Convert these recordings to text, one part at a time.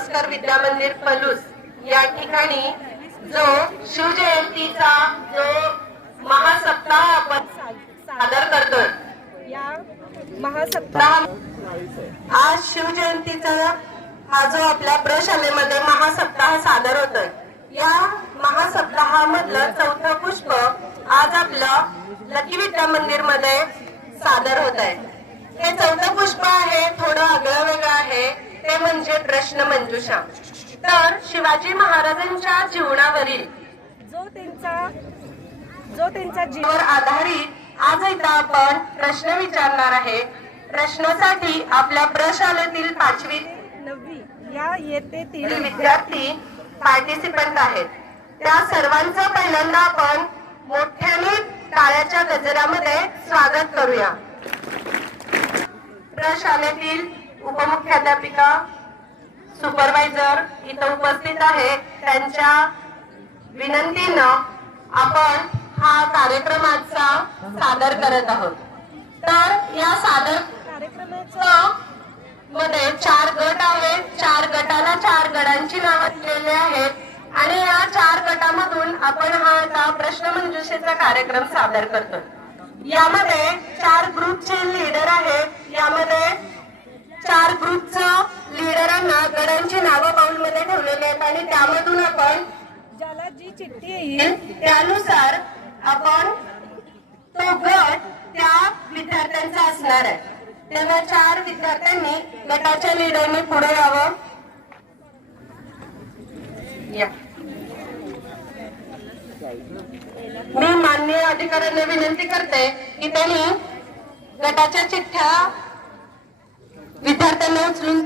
किर्लोस्कर विद्या मंदिर पलूस या ठिकाणी जो शिवजयंतीचा जो महासप्ताह आपण सादर करतोय, या महासप्ताह आज शिवजयंतीचा हा जो आपल्या प्रशालेमध्ये महासप्ताह सादर होतोय, या महासप्ताहामधलं चौथं पुष्प आज आपलं लकी विद्या मंदिर मध्ये सादर होत आहे। हे चौथं पुष्प आहे, थोडं आगळं वेगळं आहे, ते म्हणजे प्रश्न मंजुषा। तर शिवाजी महाराजांच्या जीवनावरील जो त्यांचा जीवनावर आधारित आज इथं आपण प्रश्न विचारणार आहे। प्रश्नासाठी आपल्या प्रशालेतील 5वी 9वी या इयत्तेतील विद्यार्थी पार्टिसिपंट आहेत। त्या सर्वांचं पहिल्यांदा आपण मोठ्याने टाळ्याच्या गजरामध्ये स्वागत करूया। प्रशालेतील उपमुख्याध्यापिका, सुपरवायझर इथं उपस्थित आहे, त्यांच्या विनंतीनं आपण हा कार्यक्रमाचा सादर करत आहोत। तर या सादर कार्यक्रमाचं मध्ये 4 गट आहेत, 4 गटाला 4 गटांची नावं दिलेली आहेत आणि या 4 गटामधून आपण हा आता प्रश्न मंजुषेचा कार्यक्रम सादर करतो। यामध्ये 4 ग्रुपचे लीडर आहेत, यामध्ये 4 ग्रुपचं लीडरांना गटांची नावं बाउल मध्ये ठेवलेली आहेत आणि त्यामधून आपण ज्याला जी चिठ्ठी येईल त्यानुसार आपण तो गट त्या विद्यार्थ्यांचा असणार आहे। तेव्हा 4 विद्यार्थ्यांनी गटाच्या लीडरने पुढे यावं। मी माननीय अधिकाऱ्यांना विनंती करते की त्यांनी गटाच्या चिठ्ठ्या विद्यार्थ्यांना उचलून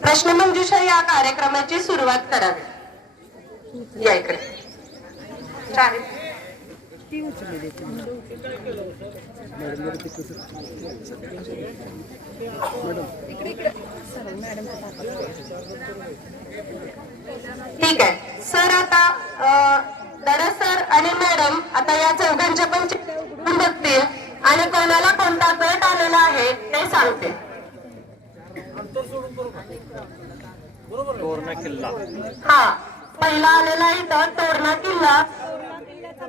प्रश्नमंजुषा या कार्यक्रमाची सुरुवात करावी। या इकडे ठीक आहे सर, आता दादा सर आणि मॅडम आता या चौघांच्या पण चिठ्ठ्या उघडून बघतील आणि कोणाला कोणता गट आलेला आहे ते सांगते। तोरणा किल्ला, हा पहिला आलेला इथं तोरणा किल्ला,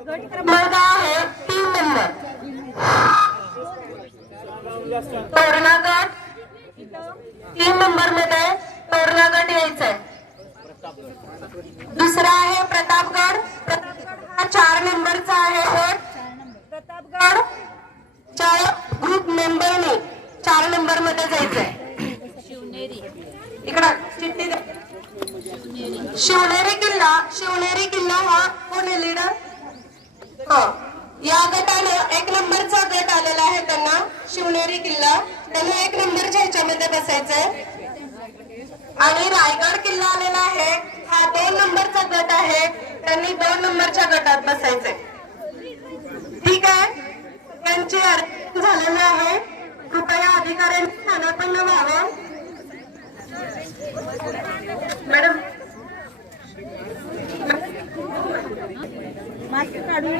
गट क्रमांक आहे 3 नंबर तोरणा गट। 3 नंबर मध्ये तोरणा गट यायचंय। दुसरा आहे प्रतापगड, प्रतापगड हा 4 नंबरचा आहे गट। प्रतापगड 4 ग्रुप मेंबरने 4 नंबर मध्ये जायचंय। इकडं चिठ्ठी द्या। शिवनेरी किल्ला, शिवनेरी किल्ला हा कोण आहे लीडर? हो, या गटानं 1 नंबरचा गट आलेला आहे, त्यांना शिवनेरी किल्ला, त्यांना 1 नंबरच्या ह्याच्यामध्ये बसायचंय। आणि रायगड किल्ला आलेला आहे, हा 2 नंबरचा गट आहे, त्यांनी 2 नंबरच्या गटात बसायचंय। ठीक आहे, त्यांची अर्ज झालेली आहे, कृपया अधिकाऱ्यांनी स्थानापन्न व्हावं। मॅडम मास्क काढून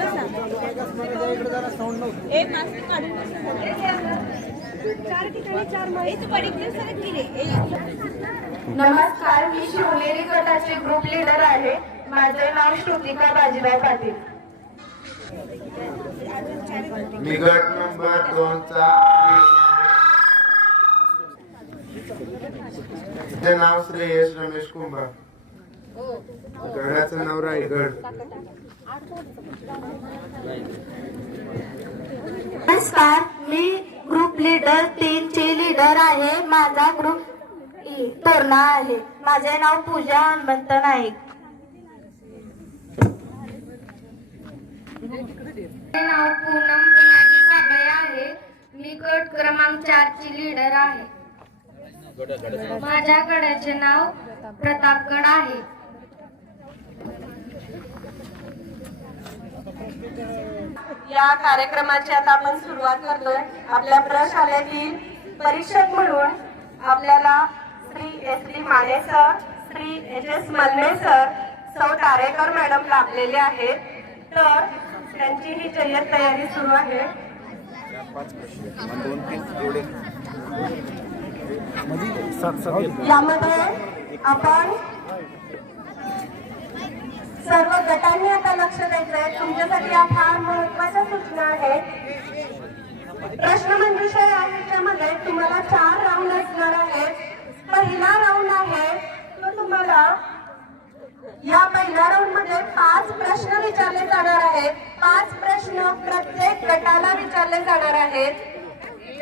नमस्कार, मी शिवनेरी गटाचे ग्रुप लीडर आहे, माझे नाव श्रुतिका बाजीराव पाटील। मी गट नंबर 2 चा नाव श्रेयस रमेश कुंभार, गडाचं नाव रायगड। नमस्कार, मी ग्रुप लीडर 3 ची लीडर आहे, माझा ग्रुप तोरणा आहे, माझे नाव पूजा हनुमंत नाईक। नाव पूनम पुनाजी कांबळे आहे, मी गट क्रमांक 4 ची लीडर आहे, माझ्या गडाचे नाव प्रतापगड आहे। या कार्यक्रमाची आता आपण सुरुवात करतोय। आपल्या प्रशालेतील परीक्षक म्हणून आपल्याला Shri S.D. Mane sir, Shri H.S. मलमे sir, सौ तारेकर मॅडम लाभलेले आहेत, तर त्यांची ही जय्यत तयारी सुरू आहे। यामध्ये आपण सर्व गटांनी आता लक्ष द्यायचंय. तुमच्यासाठी या फार महत्वाच्या सूचना आहेत. प्रश्नमंजुषा याच्यामध्ये तुम्हाला 4 राऊंड असणार आहेत. पहिला राऊंड आहे तो तुम्हाला या पहिल्या राऊंड मध्ये 5 प्रश्न विचारले जाणार आहेत. 5 प्रश्न प्रत्येक गटाला विचारले जाणार आहेत.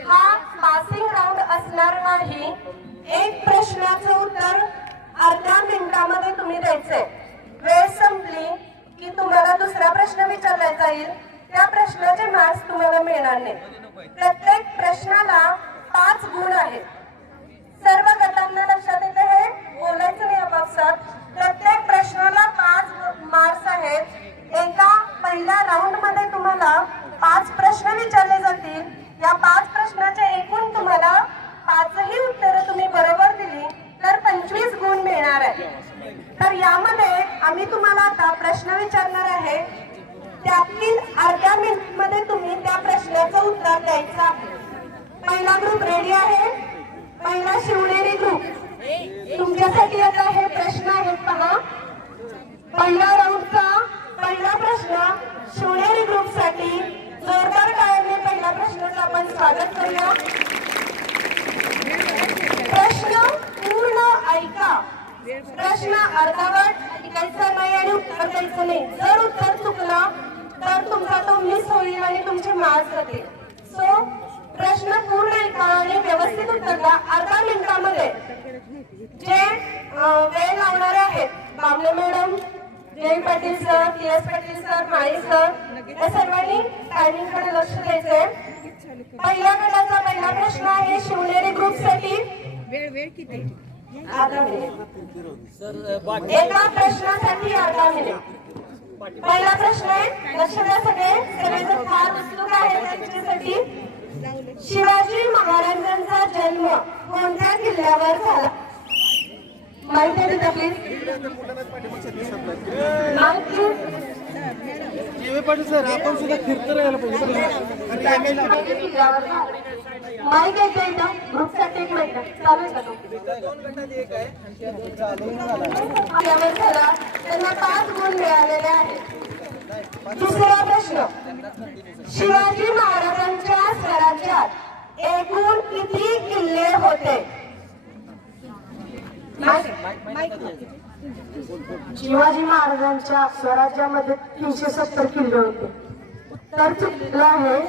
हा पासिंग राऊंड असणार नाही. एक प्रश्नाचं उत्तर अर्ध्या मिनिटामध्ये तुम्ही द्यायचंय. वेळ संपली की तुम्हाला दुसरा प्रश्न विचारला जाईल. त्या प्रश्नाचे मार्क्स तुम्हाला मिळणार नाही. प्रत्येक प्रश्नाला 5 गुण आहेत. सर्व गटांना लक्षात येते हे बोलायचं नाही आपापसात. प्रत्येक प्रश्नाला 5 मार्क्स आहेत. एका पहिल्या राऊंड मध्ये तुम्हाला 5 प्रश्न विचारले जातील. या 5 प्रश्नाचे एकूण तुम्हाला 5ही उत्तरं तुम्ही बरोबर दिली तर 25 गुण मिळणार आहे. तर यामध्ये आम्ही तुम्हाला आता प्रश्न विचारणार आहे. त्यातील अर्ध्या मिनिट मध्ये तुम्ही त्या प्रश्नाचं उत्तर द्यायचं आहे. पहिला ग्रुप रेडी आहे. पहिला शिवनेरी ग्रुप. तुमच्यासाठी आता हे प्रश्न आहेत पहा. पहिल्या राऊंडचा पहिला प्रश्न शिवनेरी ग्रुप साठी जोरदार टाळ्यांनी पहिल्या प्रश्नाचं आपण स्वागत करूया. प्रश्न पूर्ण ऐका. प्रश्न अर्धवट ऐकायचं नाही आणि उत्तर द्यायचं नाही. जर उत्तर चुकलं तर तुमचा तो मिस होईल आणि तुमचे मार्क्स जातील. सो प्रश्न पूर्ण ऐका आणि व्यवस्थित उत्तर द्या. अर्ध्या मिनिटामध्ये जे वेळ लावणारे आहेत Bamne madam, Jay Patil sir, TS Patil sir, Mali sir या सर्वांनी टायमिंग कडे लक्ष द्यायचंय. पहिल्या गटाचा पहिला प्रश्न आहे शिवनेरी ग्रुप साठी. वेळ किती? अर्धा मिनिट. एका प्रश्नासाठी अर्धा मिनिट. पहिला प्रश्न आहे. लक्ष द्या सगळे. सगळेजण फार उत्सुक आहेत त्यांच्यासाठी. शिवाजी महाराजांचा जन्म कोणत्या किल्ल्यावर झाला? माहिती आहे का प्लीज? सर आपण सुद्धा फिरत राहायला पाहिजे. माहिती आहे का इथं ग्रुपसाठी एक मिनिट चालू आहे का? त्यांना 5 गुण मिळालेले आहेत. दुसरा प्रश्न. शिवाजी महाराजांच्या स्वराज्यात एकूण किती किल्ले होते? शिवाजी महाराजांच्या स्वराज्यामध्ये 370 किल्ले होते. तर चुकलं आहे.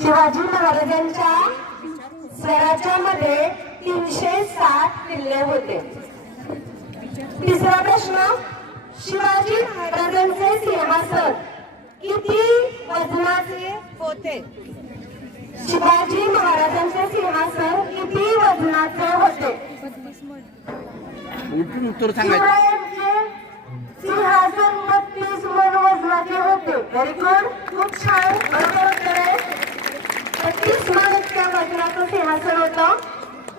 शिवाजी महाराजांच्या स्वराज्यामध्ये 360 किल्ले होते. तिसरा प्रश्न. शिवाजी महाराजांचे सिंहासन किती वजनाचे होते? शिवाजी महाराजांचे सिंहासन किती वजनाचे होते? उत्तर सांगायचं. शिवरायांचे सिंहासन 32 मन वजनाचे होते. Very good. खूप छान. बरोबर उत्तर आहे. 32 मन इतक्या वजनाचं सिंहासन होतं.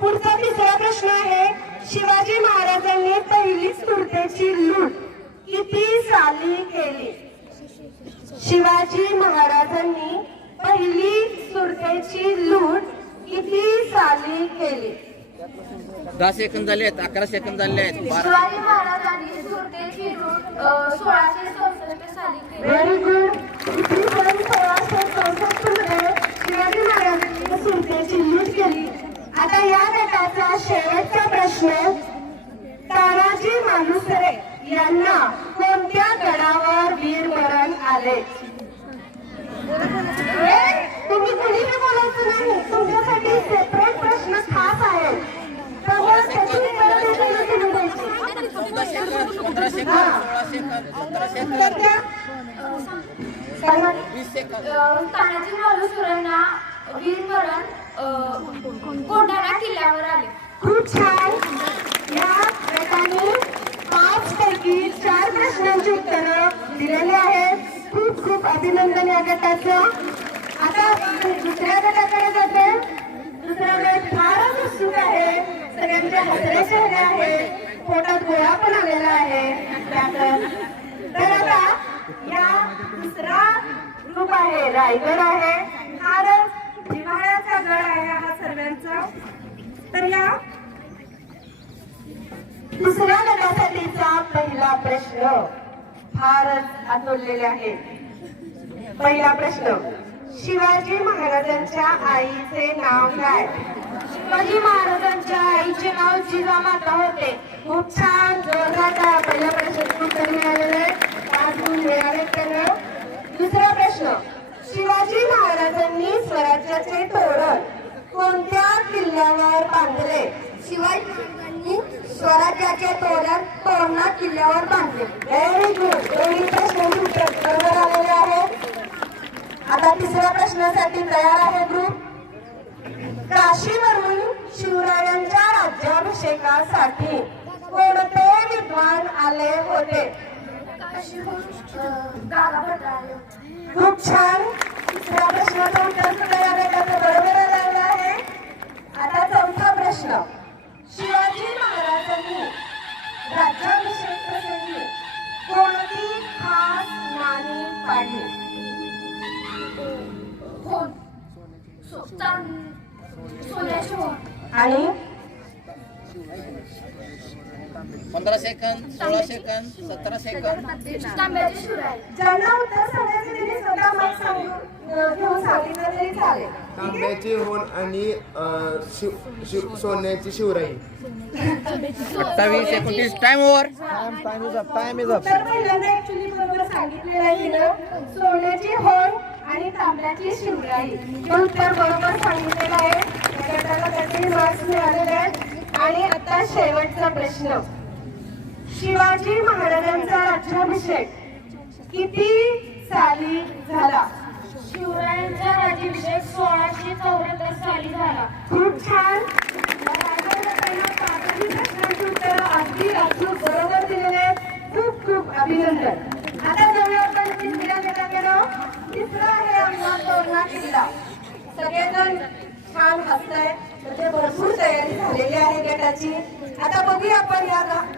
पुढचा तिसरा प्रश्न आहे. शिवाजी महाराजांनी पहिली सुरतेची लूट किती साली केली? शिवाजी महाराजांनी पहिली सुरतेची लूट किती साली केली? 10 सेकंद झाले आहेत. 11 सेकंद झाले आहेत. 12. शिवाजी महाराजांनी सुरतेची लूट 1664 साली केली. Very good. इसवी सन 1664 मध्ये शिवाजी महाराजांनी सुरतेची लूट केली. आता या गटाचा शेवटचा प्रश्न. तानाजी मालुसरे यांना कोणत्या गडावर वीरमरण आले? तुम्ही कुणीही बोलायचं नाही. तुमच्यासाठी सेपरेट प्रश्न खास आहे. त्यामुळे त्याची उत्तरं देताना तुम्ही द्यायची. 15 second, 16 second, 17 second, 20 second. Tanaji मालुसरेंना वीरमरण कोंढाणा किल्ल्यावर आले. खूप छान. या गटाने 5 पैकी 4 प्रश्नांची उत्तरं दिलेली आहेत. खूप खूप अभिनंदन या गटाचं. आता दुसऱ्या गटाकडे जाते. दुसरा गट फारच उत्सुक आहे. सगळ्यांचे हसरे चेहरे आहेत. पोटात गोळा पण आलेला आहे. तर आता या दुसरा ग्रुप आहे रायगड आहे. फारच जिव्हाळ्याचा गड आहे हा सर्वांचा. तर या दुसऱ्या गटासाठीचा पहिला प्रश्न फारच आतुरलेले आहे. पहिला प्रश्न, शिवाजी महाराजांच्या आईचे नाव काय? शिवाजी महाराजांच्या आईचे नाव जिजामाता होते. खूप छान, जोरदार. पहिल्या प्रश्नाचे उत्तर मिळालेले, 5 गुण मिळाले त्यांना. दुसरा प्रश्न, शिवाजी महाराजांनी स्वराज्याचे तोरण कोणत्या किल्ल्यावर बांधले? शिवाजी महाराजांनी स्वराज्याचे तोरण तोरणा किल्ल्यावर बांधले. Very good. दोन्ही प्रश्नांची उत्तर बरोबर आलेले आहेत. आता तिसऱ्या प्रश्नासाठी तयार आहे ग्रुप. काशीवरून शिवरायांच्या राज्याभिषेकासाठी कोणते विद्वान आले होते? खूप छान. तिसऱ्या प्रश्नाचं उत्तर तयार आहे, त्याचं बरोबर आलेलं आहे. आता चौथा प्रश्न, शिवाजी महाराजांनी राज्याभिषेक प्रसंगी कोणती खास नाणी पाडली? आणि 15 सेकंद, 16 सेकंद, 17 सेकंद. ज्यांना उत्तर सांगायचं त्यांनी स्वतः माईक घेऊन सांगितलं तरी चालेल. तांब्याची होण आणि सोन्याची Shivrai. 28, 29, time over. Time is up. तर पहिल्यांदा ऍक्च्युली बरोबर सांगितलेलं आहे ना, सोन्याची होण आणि तांब्याची शिवराई. हे उत्तर बरोबर सांगितलेलं आहे. त्या गटाला त्याचे मार्क्स मिळालेले आहेत. आणि आता शेवटचा प्रश्न, शिवाजी महाराजांचा राज्याभिषेक किती साली झाला? शिवरायांचा राज्याभिषेक 1674 साली झाला. खूप छान. पाचही प्रश्नांची उत्तरं अगदी अचूक बरोबर दिलेले आहेत. खूप खूप अभिनंदन. आता जाऊया आपण तिसऱ्या गटाकडं. तिसरा आहे आमचा तोरणा किल्ला. सगळेजण छान हसताय, म्हणजे भरपूर तयारी झालेली आहे गटाची. आता बघूया आपण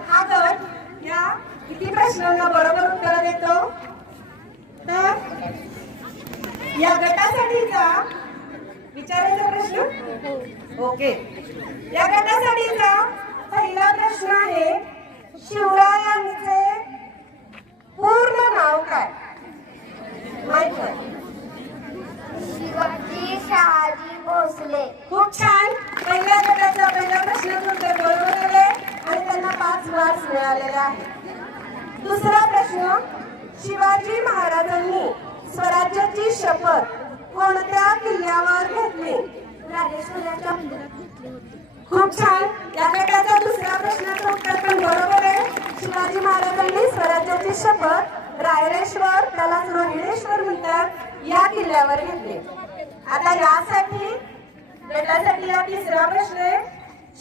हा गट या किती प्रश्नांना बरोबर उत्तर देतो. तर या गटासाठीचा विचारायचा प्रश्न, ओके. या गटासाठीचा पहिला प्रश्न आहे, शिवरायांचे पूर्ण नाव काय? माहित आहे? शिवाजी शहाजी भोसले. खूप छान. पहिल्या गटाचा पहिला प्रश्नाचं उत्तर बरोबर आले आणि त्यांना 5 मार्क्स मिळालेले आहेत. दुसरा प्रश्न, शिवाजी महाराजांनी स्वराज्याची शपथ कोणत्या किल्ल्यावर घेतली? राजेश्वराच्या मंदिरात. खूप छान. या गटाचा दुसऱ्या प्रश्नाचं उत्तर पण बरोबर आहे. शिवाजी महाराजांनी स्वराज्याची शपथ रायरेश्वर, त्याला रोहिणेश्वर म्हणतात, या किल्ल्यावर घेतली. आता यासाठी गटासाठी हा तिसरा प्रश्न आहे,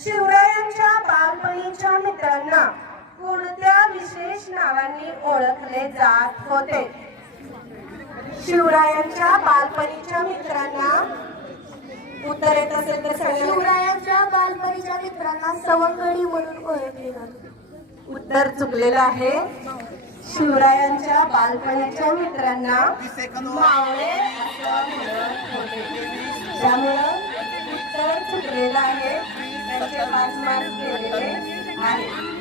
शिवरायांच्या बालपणीच्या मित्रांना कोणत्या विशेष नावांनी ओळखले जात होते? शिवरायांच्या बालपणीच्या मित्रांना उत्तर येत असेल तर सांगा. शिवरायांच्या बालपणीच्या मित्रांना सवंगडी म्हणून ओळखले जाते. उत्तर चुकलेलं आहे. शिवरायांच्या बालपणीच्या मित्रांना मावळे असं म्हणत होते. त्यामुळं उत्तर चुकलेलं आहे. त्याचे 5 मार्क्स गेलेले आहेत.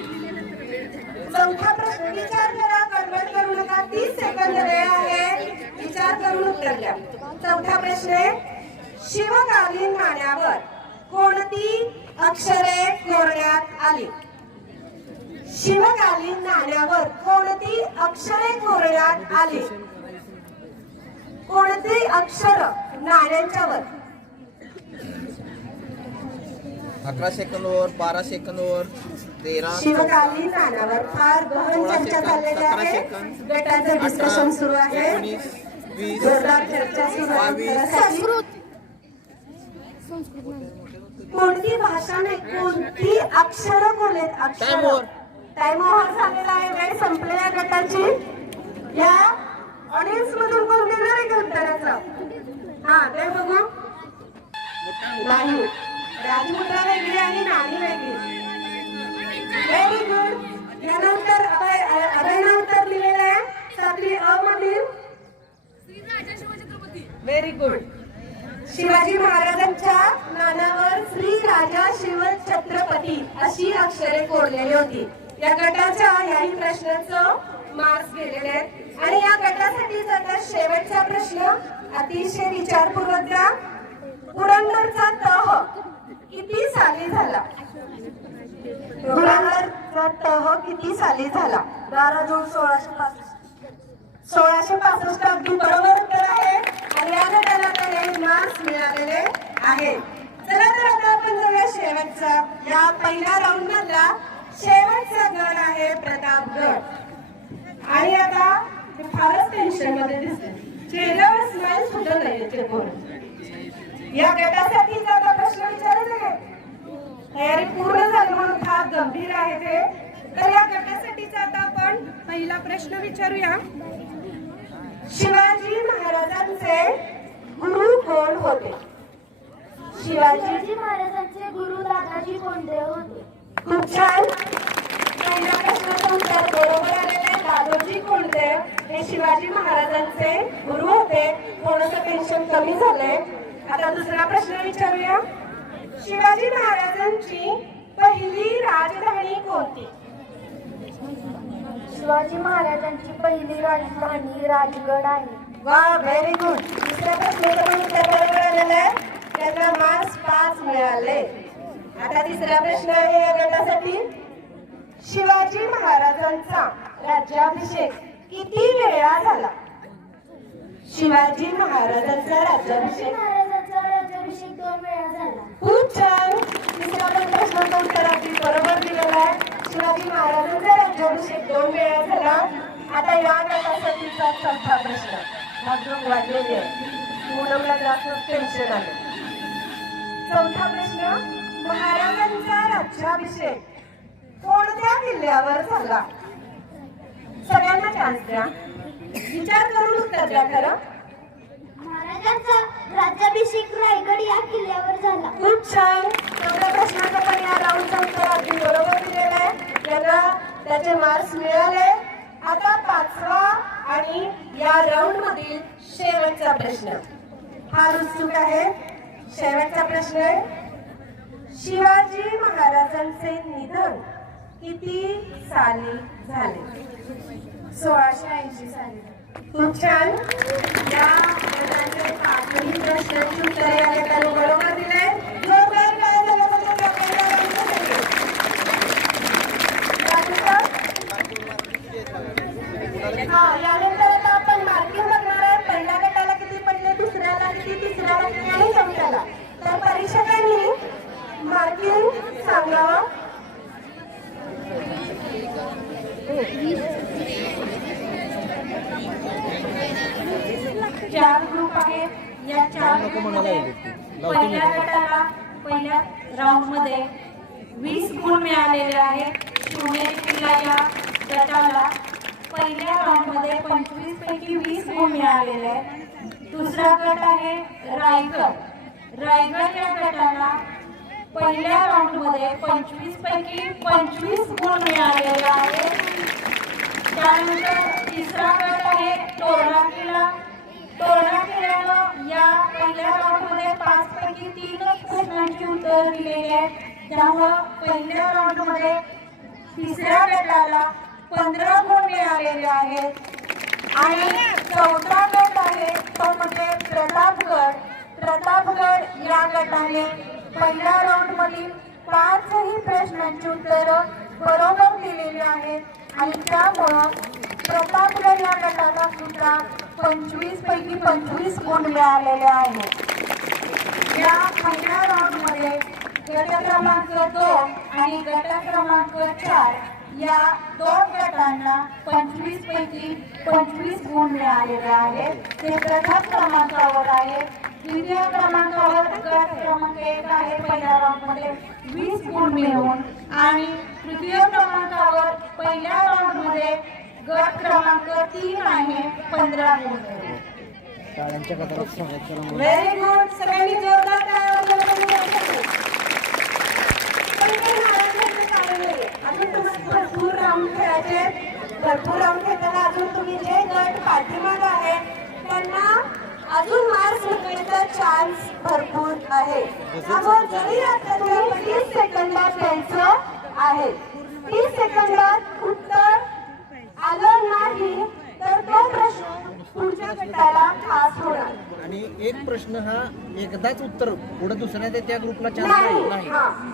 चौथा प्रश्न, विचार करा, गडबड करू नका. 30 सेकंद वेळ आहे. विचार करून उत्तर द्या. चौथा प्रश्न आहे, शिवकालीन नाण्यावर कोणती अक्षरे कोरण्यात आली? शिवकालीन नाण्यावर कोणती अक्षरे कोरण्यात आली? कोणती अक्षर नाण्यांच्या वर? 11 सेकंद ओव्हर, 12 सेकंद ओव्हर, 13, शिवकालीन नाण्यावर फार गहन 16 चर्चा सेकंद, झालेली 17 आहे. सेकंद, गटाचं डिस्कशन सुरू 18, आहे. 19, 20, जोरदार चर्चा सुरू आहे. 22. कोणती भाषा नाही, कोणती अक्षर कोरलेत? Time अक्षर. over. टाइम ओव्हर झालेला आहे. वेळ संपलेल्या गटाची. या ऑडियन्स मधून कोण देणार आहे का उत्तराचं? हा, ते बघू. नाही, राजमुद्रा वेगळी आणि नाणी वेगळी. Very good. यानंतर अभयनं उत्तर लिहिलेलं आहे. सातवी अ मधील व्हेरी गुड. शिवाजी महाराजांच्या नाण्यावर श्री राजा शिव छत्रपती अशी अक्षरे कोरलेली होती. या गटाच्या याही प्रश्नाचं मार्क्स गेलेले आहेत आणि या गटासाठी आता शेवटचा प्रश्न अतिशय विचारपूर्वक द्या. पुरंदरचा तह किती साली झाला? पुरंदरचा तह किती साली झाला? 12 जून 1665 अगदी बरोबर उत्तर आहे आणि या गटाला काही मार्क्स मिळालेले आहेत. चला तर आता आपण जाऊया शेवटचा या पहिल्या राऊंड मधला शेवटचा गड आहे प्रतापगड. आणि आता ते फारच टेन्शन मध्ये दिसते, चेहऱ्यावर स्माइल सुद्धा नाही या गटासाठीचा आता प्रश्न विचारायचा. तयारी पूर्ण झाली म्हणून फार गंभीर आहे ते. तर या गटासाठीचा आता आपण पहिला प्रश्न विचारूया. शिवाजी महाराजांचे गुरु कोण होते? शिवाजी महाराजांचे गुरु दादाजी कोंडदेव होते. खूप छान. पहिल्या प्रश्नाचं उत्तर बरोबर आलेले. दादोजी कोंडदेव हे शिवाजी महाराजांचे गुरु होते. थोडंसं टेन्शन कमी झालंय. आता दुसरा प्रश्न विचारूया. शिवाजी महाराजांची पहिली राजधानी कोणती? शिवाजी महाराजांची पहिली राजधानी राजगड आहे. वा, व्हेरी गुड. दुसऱ्या प्रश्नाचं पण उत्तर बरोबर आलेलं आहे. त्यांना मार्क्स 5 मिळाले. आता तिसरा प्रश्न आहे या गटासाठी. शिवाजी महाराजांचा राज्याभिषेक किती वेळा झाला? शिवाजी महाराजांचा राज्याभिषेक महाराजांचा राज्याभिषेक 2 वेळा झाला. खूप छान. तिसरा पण प्रश्नाचं उत्तर अगदी बरोबर दिलेलं आहे. शिवाजी महाराजांचा राज्याभिषेक 2 वेळा झाला. आता या गटासाठीचा चौथा प्रश्न भागदौड वाढलेली आहे. पूनमला जास्त टेन्शन आलं. चौथा प्रश्न. महाराजांचा राज्याभिषेक कोणत्या किल्ल्यावर झाला? सगळ्यांना चान्स द्या. विचार करून उत्तर द्या खरं. महाराजांचा राज्याभिषेक रायगड या किल्ल्यावर झाला. खूप छान. चौथ्या प्रश्नाचं पण या राऊंडचं उत्तर अगदी बरोबर दिलेलं आहे. त्यांना त्याचे मार्क्स मिळाले. आता पाचवा आणि या राऊंड मधील शेवटचा प्रश्न हा उत्सुक आहे. शेवटचा प्रश्न आहे. शिवाजी महाराजांचे निधन किती साली झाले? 1680 साली. खूप छान. या गटाचे पाचही प्रश्नांची उत्तरे या गटाने बरोबर दिले. जोरदार टाळ्या झाल्याबद्दल या गटाला धन्यवाद. हा, यानंतर आता आपण मार्किंग बघणार आहे. पहिल्या गटाला किती पडले, दुसऱ्याला किती, तिसऱ्याला किती आणि चौथ्याला. तर परीक्षकांनी मार्किंग सांगावं. चार ग्रुप आहेत. या 4 ग्रुपमध्ये पहिल्या गटाला पहिल्या राऊंड मध्ये 20 गुण मिळालेले आहेत. शिवनेरी किल्ला या गटाला पहिल्या राऊंड मध्ये 25 पैकी 20 गुण मिळालेले आहेत. दुसरा गट आहे रायगड. रायगड या गटाला पहिल्या राऊंड मध्ये 25 पैकी 25 गुण मिळालेले आहेत. त्यानंतर तिसरा गट आहे तोरणा किल्ला. तोरणा किल्ल्यानं या पहिल्या राऊंड मध्ये 5 पैकी 3 प्रश्नांची उत्तर दिलेली आहेत. त्यामुळं पहिल्या राऊंड मध्ये तिसऱ्या गटाला 15 गुण मिळालेले आहेत. आणि चौथा गट आहे तो म्हणजे प्रतापगड. प्रतापगड या गटाने पहिल्या राऊंड मधील 5ही प्रश्नांची उत्तरं बरोबर दिलेली आहेत आणि त्यामुळं प्रतापगड या गटाला सुद्धा 25 पैकी 25 गुण मिळालेले आहेत. या पहिल्या राऊंड मध्ये गट क्रमांक 2 आणि गट क्रमांक 4 या 2 गटांना 25 पैकी 25 गुण मिळालेले आहेत. ते प्रथम क्रमांकावर आहे. द्वितीय क्रमांकावर गट क्रमांक 1 आहे. पहिल्या राऊंड मध्ये 20 गुण मिळवून आणि तृतीय क्रमांकावर पहिल्या राऊंड मध्ये गट क्रमांक 3 आहे 15 गुण. Very good. सगळ्यांनी जोरदार टाळ्या वाजवा. अजून तुम्हाला भरपूर राऊंड खेळायचे. भरपूर राऊंड खेळताना अजून तुम्ही जे गट पाठीमागे आहे त्यांना अजून मार्क्स मिळण्याचा चान्स भरपूर आहे. त्यामुळे जरी आता तुम्हाला 30 सेकंदात द्यायचं आहे. 30 सेकंदात उत्तर आलं नाही तर तो प्रश्न पुढच्या गटाला पास होणार आणि एक प्रश्न हा एकदाच उत्तर पुढे दुसऱ्या त्या ग्रुपला चान्स नाही. नाही.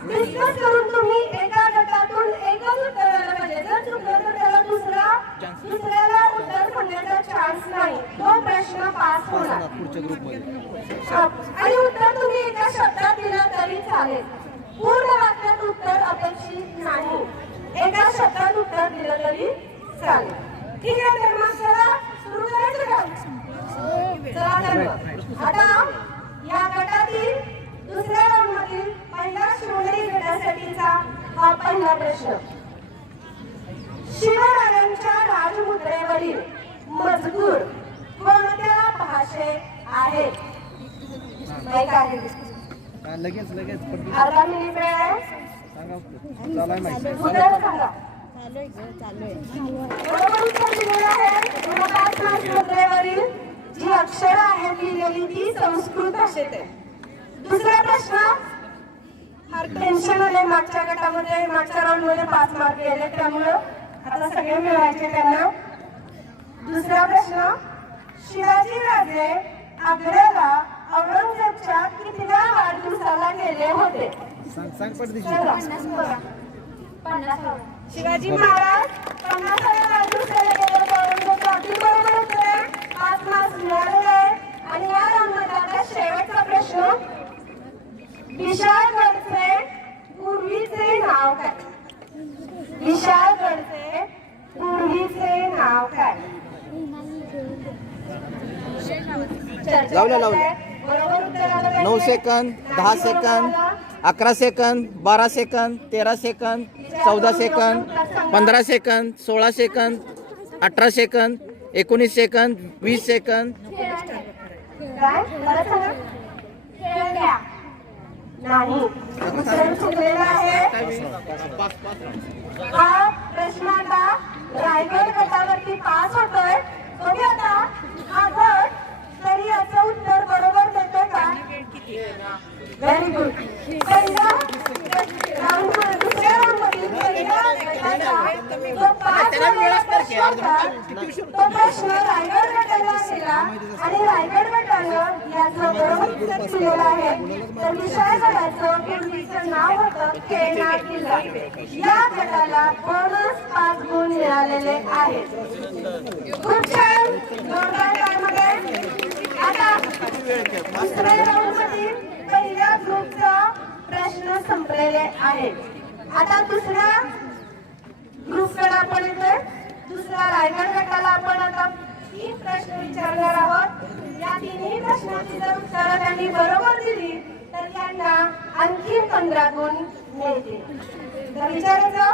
डिस्कस करून तुम्ही एका गटातून एकच उत्तर द्यायला पाहिजे. जर चुकलं तर त्याला दुसऱ्याला उत्तर सांगण्याचा चान्स नाही. तो प्रश्न पास होणार पुढच्या ग्रुपमध्ये. आणि उत्तर तुम्ही एका शब्दात दिलं तरी चालेल. पूर्ण वाक्यात उत्तर अपेक्षित नाही. एका शब्दात उत्तर दिलं तरी चालेल. ठीक आहे, तर मग चला सुरू करायचं का? चला तर मग. आता या गटातील दुसऱ्या राऊंड मधील पहिला शिवनेरी गटासाठीचा हा पहिला प्रश्न. शिवरायांच्या राजमुद्रेवरील मजकूर कोणत्या भाषेत आहे? माहित आहे? लगेच अर्धा मिनिट वेळ आहे. सांगा चालाय माहिती. उत्तर सांगा. बरोबर उत्तर दिलेलं आहे. मुद्रेवरील जी अक्षरं आहेत लिहिलेली ती संस्कृत भाषेत आहे. दुसरा प्रश्न. टेन्शन आले मागच्या गटामध्ये, मागच्या राऊंड मध्ये 5 मार्क गेले, त्यामुळं आता सगळे मिळवायचे त्यांना. दुसरा प्रश्न. शिवाजी राजे आग्र्याला औरंगजेबच्या कितव्या वाढदिवसाला गेले होते? सांग पडदिशी. शिवाजी महाराज 50व्या वाढदिवसाला गेले होते औरंगजेबच्या. अगदी बरोबर उत्तर आहे. 5 मार्क्स मिळालेले आहे. आणि या राऊंडमध्ये आता शेवटचा प्रश्न. विशाळगडचे पूर्वीचे नाव काय? विशाळगडचे पूर्वीचे नाव काय? लावलं. बरोबर उत्तर आलं पाहिजे. 9 second, 10 second, 11 second, 12 second, 13 second, 14 second, 15 second, 16 second, 18 second, 19 second, 20 second. काय? परत सांगा. खेळ घ्या. नाही. उत्तर चुकलेलं आहे. हा प्रश्न आता रायगड गटावरती पास होतोय. बघूया आता हा गट तरी याचं उत्तर बरोबर देतोय का? Very good. पहिला राऊंड, दुसऱ्या राऊंड मधील पहिल्या गटाचा जो 5 झालेला प्रश्न होता, तो प्रश्न रायगड गटाला गेला आणि रायगड गटानं याचं बरोबर उत्तर दिलेलं आहे. तर विशाळगडाचं पूर्वीचं नाव होतं केळनार किल्ला. या गटाला बोनस 5 गुण मिळालेले आहेत. खूप छान. जोरदार टाळ्यांमध्ये. आता दुसऱ्या राऊंड मधील पहिल्या ग्रुपचा प्रश्न संपलेले आहे. आता दुसऱ्या ग्रुपकडे आपण येतोय. दुसऱ्या रायगड गटाला आपण आता 3 प्रश्न विचारणार आहोत. या तिन्ही प्रश्नांची जर उत्तरं त्यांनी बरोबर दिली तर त्यांना आणखी 15 गुण मिळतील. तर विचारायचं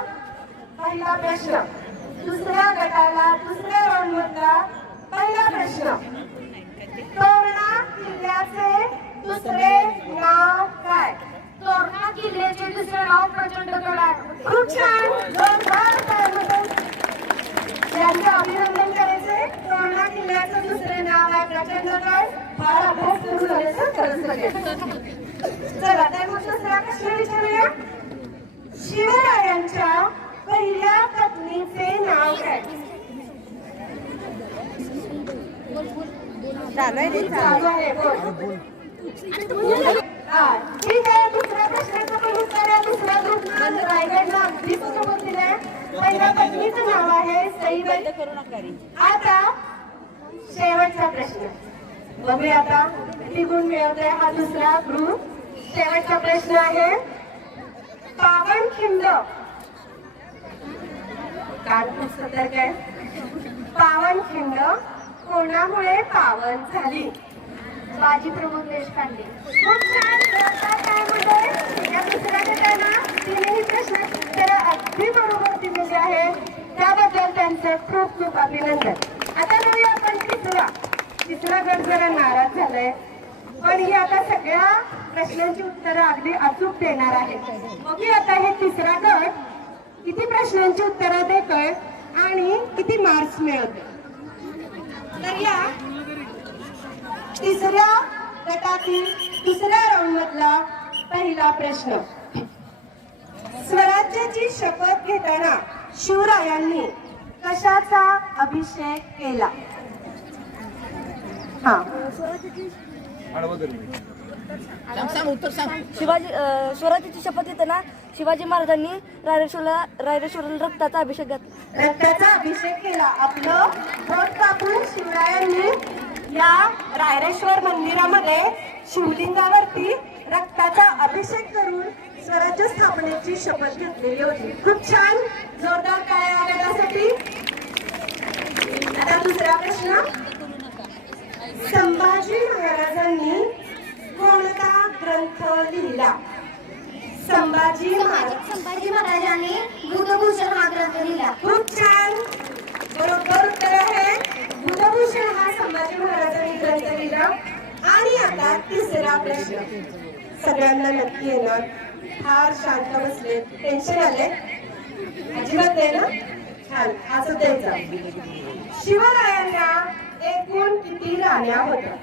पहिला प्रश्न. दुसऱ्या गटाला दुसऱ्या राऊंड मधला पहिला प्रश्न. तोरणा किल्ल्याचे दुसरे नाव काय? तोरणा किल्ल्याचे दुसरे नाव प्रचंडगड आहे. खूप छान. जोरदार टाळ्यांमध्ये यांचे अभिनंदन करायचे. तोरणा किल्ल्याचं दुसरे नाव आहे प्रचंडगड. फार अभ्यास करून आलेचं खरंच लगेच. चला तर मग दुसरा प्रश्न विचारूया. शिवरायांच्या पहिल्या पत्नीचे नाव काय? चालू आहे. बोल. ठीक आहे. दुसऱ्या प्रश्नाचं पण उत्तर आहे. दुसऱ्या ग्रुपनं रायगडला अगदी बरोबर दिलंय. पहिल्या पत्नीचं नाव आहे सईबाई. आता शेवटचा प्रश्न बघूया आता किती गुण मिळवतोय हा दुसरा ग्रुप. शेवटचा प्रश्न आहे. पावनखिंड सतर्क आहे. पावनखिंड कोणामुळे पावन झाली? बाजी प्रमोद देशपांडे. खूप छान. त्यामध्ये या दुसऱ्या गटाला तिन्ही प्रश्नांची उत्तरं अगदी बरोबर दिलेली आहे. त्याबद्दल त्यांचे खूप खूप अभिनंदन. आता जाऊया आपण तिसरा गट जरा नाराज झालाय, पण ही आता सगळ्या प्रश्नांची उत्तरं अगदी अचूक देणार आहे. बघूया आता हे तिसरा गट किती प्रश्नांची उत्तरं देतोय आणि किती मार्क्स मिळवतोय. तर या तिसऱ्या गटातील दुसऱ्या राऊंड मधला पहिला प्रश्न. स्वराज्याची शपथ घेताना शिवरायांनी कशाचा अभिषेक केला? हा, स्वराज्याची शपथ घेताना शिवाजी महाराजांनी रायरेश्वराला रक्ताचा अभिषेक घातला. रक्ताचा अभिषेक केला. आपलं बोट कापून शिवरायांनी या रायरेश्वर मंदिरामध्ये शिवलिंगावरती रक्ताचा अभिषेक करून स्वराज्य स्थापनेची शपथ घेतलेली होती. खूप छान, जोरदार टाळ्या गटासाठी. आता दुसरा प्रश्न. संभाजी महाराजांनी कोणता ग्रंथ लिहिला? संभाजी महाराजांनी बुधभूषण हा ग्रंथ लिहिला. खूप छान, बरोबर उत्तर आहे. बुधभूषण हा संभाजी महाराजांनी ग्रंथ लिहिला. आणि आता तिसरा प्रश्न. सगळ्यांना नक्की येणार. फार शांत बसले, टेन्शन आले? अजिबात नाही ना? छान, असं द्यायचा. शिवरायांना एकूण किती राण्या होत्या?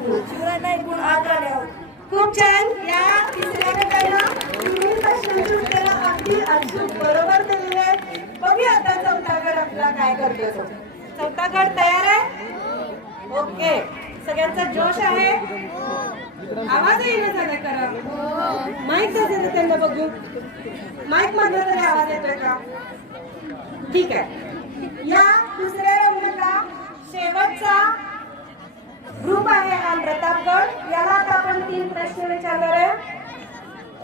शिवरायांना एकूण 8 राण्या होत्या. खूप छान. या तिसऱ्या गटाला तुम्ही प्रश्नांची उत्तरं अगदी अचूक बरोबर दिलेली आहेत. बघूया आता चौथा गट आपला काय करतो तो. चौथा गट तयार आहे? ओके. सगळ्यांचा जोश आहे? आवाज येईना झाला करा. माईक असेल तर त्यांना बघू. माईक मधला तरी आवाज येतोय का? ठीक आहे. या दुसऱ्या राऊंडला शेवटचा ग्रुप आहे हा प्रतापगड. याला आता आपण 3 प्रश्न विचारणार आहे.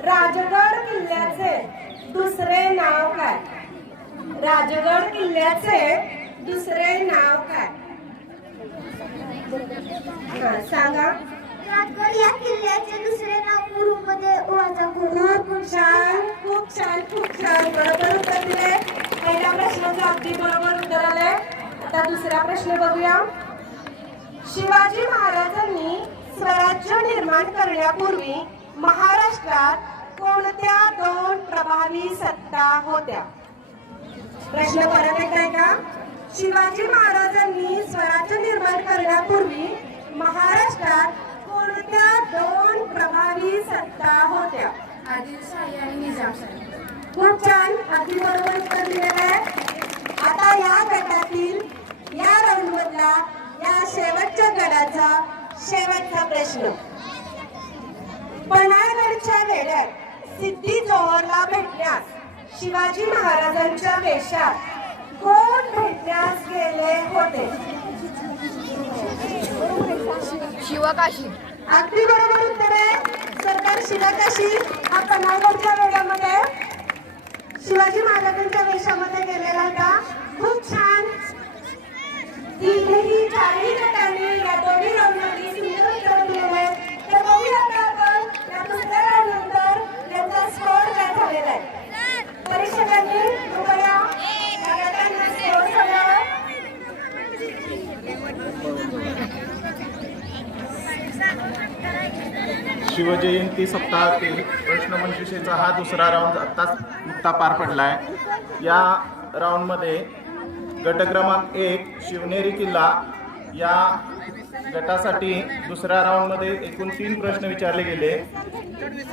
राजगड किल्ल्याचे दुसरे नाव काय? राजगड किल्ल्याचे दुसरे नाव काय? सांगा. राजगड या किल्ल्याचे दुसरे नाव मुरुममध्ये ओळखला. खूप छान, खूप छान, खूप छान. बरोबर उत्तर दिले. पहिल्या प्रश्नाचं अगदी बरोबर उत्तर आलंय. आता दुसरा प्रश्न बघूया. शिवाजी महाराजांनी स्वराज्य निर्माण करण्यापूर्वी महाराष्ट्रात कोणत्या 2 प्रभावी सत्ता होत्या? प्रश्न परत एकदा ऐका. शिवाजी महाराजांनी स्वराज्य निर्माण करण्यापूर्वी महाराष्ट्रात कोणत्या 2 प्रभावी सत्ता होत्या? आदिलशाही आणि निजामशाही. खूप छान, अगदी बरोबर उत्तर दिलेलं आहे. आता या गटातील या राऊंड मधला या शेवटच्या गटाचा शेवटचा प्रश्न. पन्हाळगडच्या वेढ्यात सिद्धी जोहरला भेटण्यास शिवाजी महाराजांच्या वेशात कोण भेटण्यास गेले होते? शिवकाशी. अगदी बरोबर उत्तर आहे. सरदार शिवकाशी हा पन्हाळगडच्या वेढ्यामध्ये शिवाजी महाराजांच्या वेशामध्ये गेलेला होता. खूप छान. तीनही 4ही गटांनी या दोन्ही राऊंडमध्ये सुंदर उत्तर दिलेले आहेत. तर बघूया आता आपण या दुसऱ्या राऊंड नंतर त्यांचा स्कोअर काय झालेला आहे. परीक्षकांनी कृपया या गटांना स्कोअर सांगावा. शिवजयंती सप्ताहातील प्रश्नमंजुषेचा हा दुसरा राऊंड आत्ताच नुकता पार पडलाय. या राऊंडमध्ये गट क्रमांक 1 शिवनेरी किल्ला या गटासाठी दुसऱ्या राऊंडमध्ये एकूण 3 प्रश्न विचारले गेले.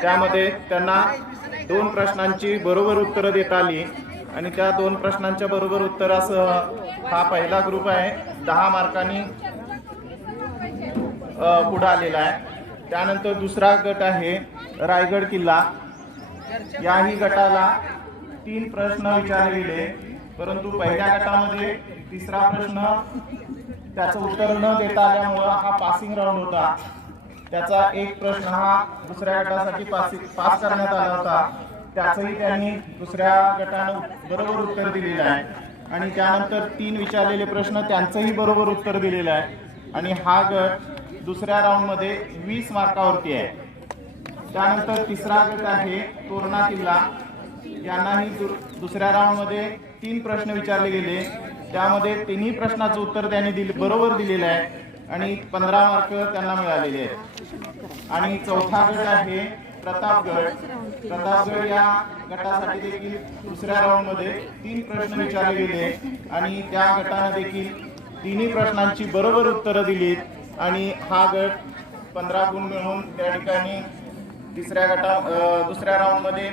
त्यामध्ये त्यांना 2 प्रश्नांची बरोबर उत्तरं देता आली आणि त्या 2 प्रश्नांच्या बरोबर उत्तरासह हा पहिला ग्रुप आहे 10 मार्कांनी पुढे आलेला आहे. त्यानंतर दुसरा गट आहे रायगड किल्ला. याही गटाला 3 प्रश्न विचारले गेले, परंतु पहिल्या गटामध्ये तिसरा प्रश्न त्याचं उत्तर न देता आल्यामुळं हा पासिंग राऊंड होता. त्याचा एक प्रश्न हा दुसऱ्या गटासाठी पास करण्यात आला होता. त्याचंही त्यांनी दुसऱ्या गटानं बरोबर उत्तर दिलेलं आहे आणि त्यानंतर 3 विचारलेले प्रश्न त्यांचंही बरोबर उत्तर दिलेलं आहे आणि हा गट दुसऱ्या राऊंडमध्ये 20 मार्कावरती आहे. त्यानंतर तिसरा गट आहे तोरणा किल्ला. यांनाही दुसऱ्या राऊंडमध्ये 3 प्रश्न विचारले गेले. त्यामध्ये 3ही प्रश्नाचं उत्तर त्यांनी बरोबर दिलेलं आहे आणि 15 मार्क त्यांना मिळालेले आहेत. आणि चौथा गट आहे प्रतापगड. प्रतापगड या गटासाठी देखील दुसऱ्या राऊंडमध्ये 3 प्रश्न विचारले गेले आणि त्या गटाने देखील 3ही प्रश्नांची बरोबर उत्तरं दिलीत आणि हा गट 15 गुण मिळवून त्या ठिकाणी दुसऱ्या राऊंडमध्ये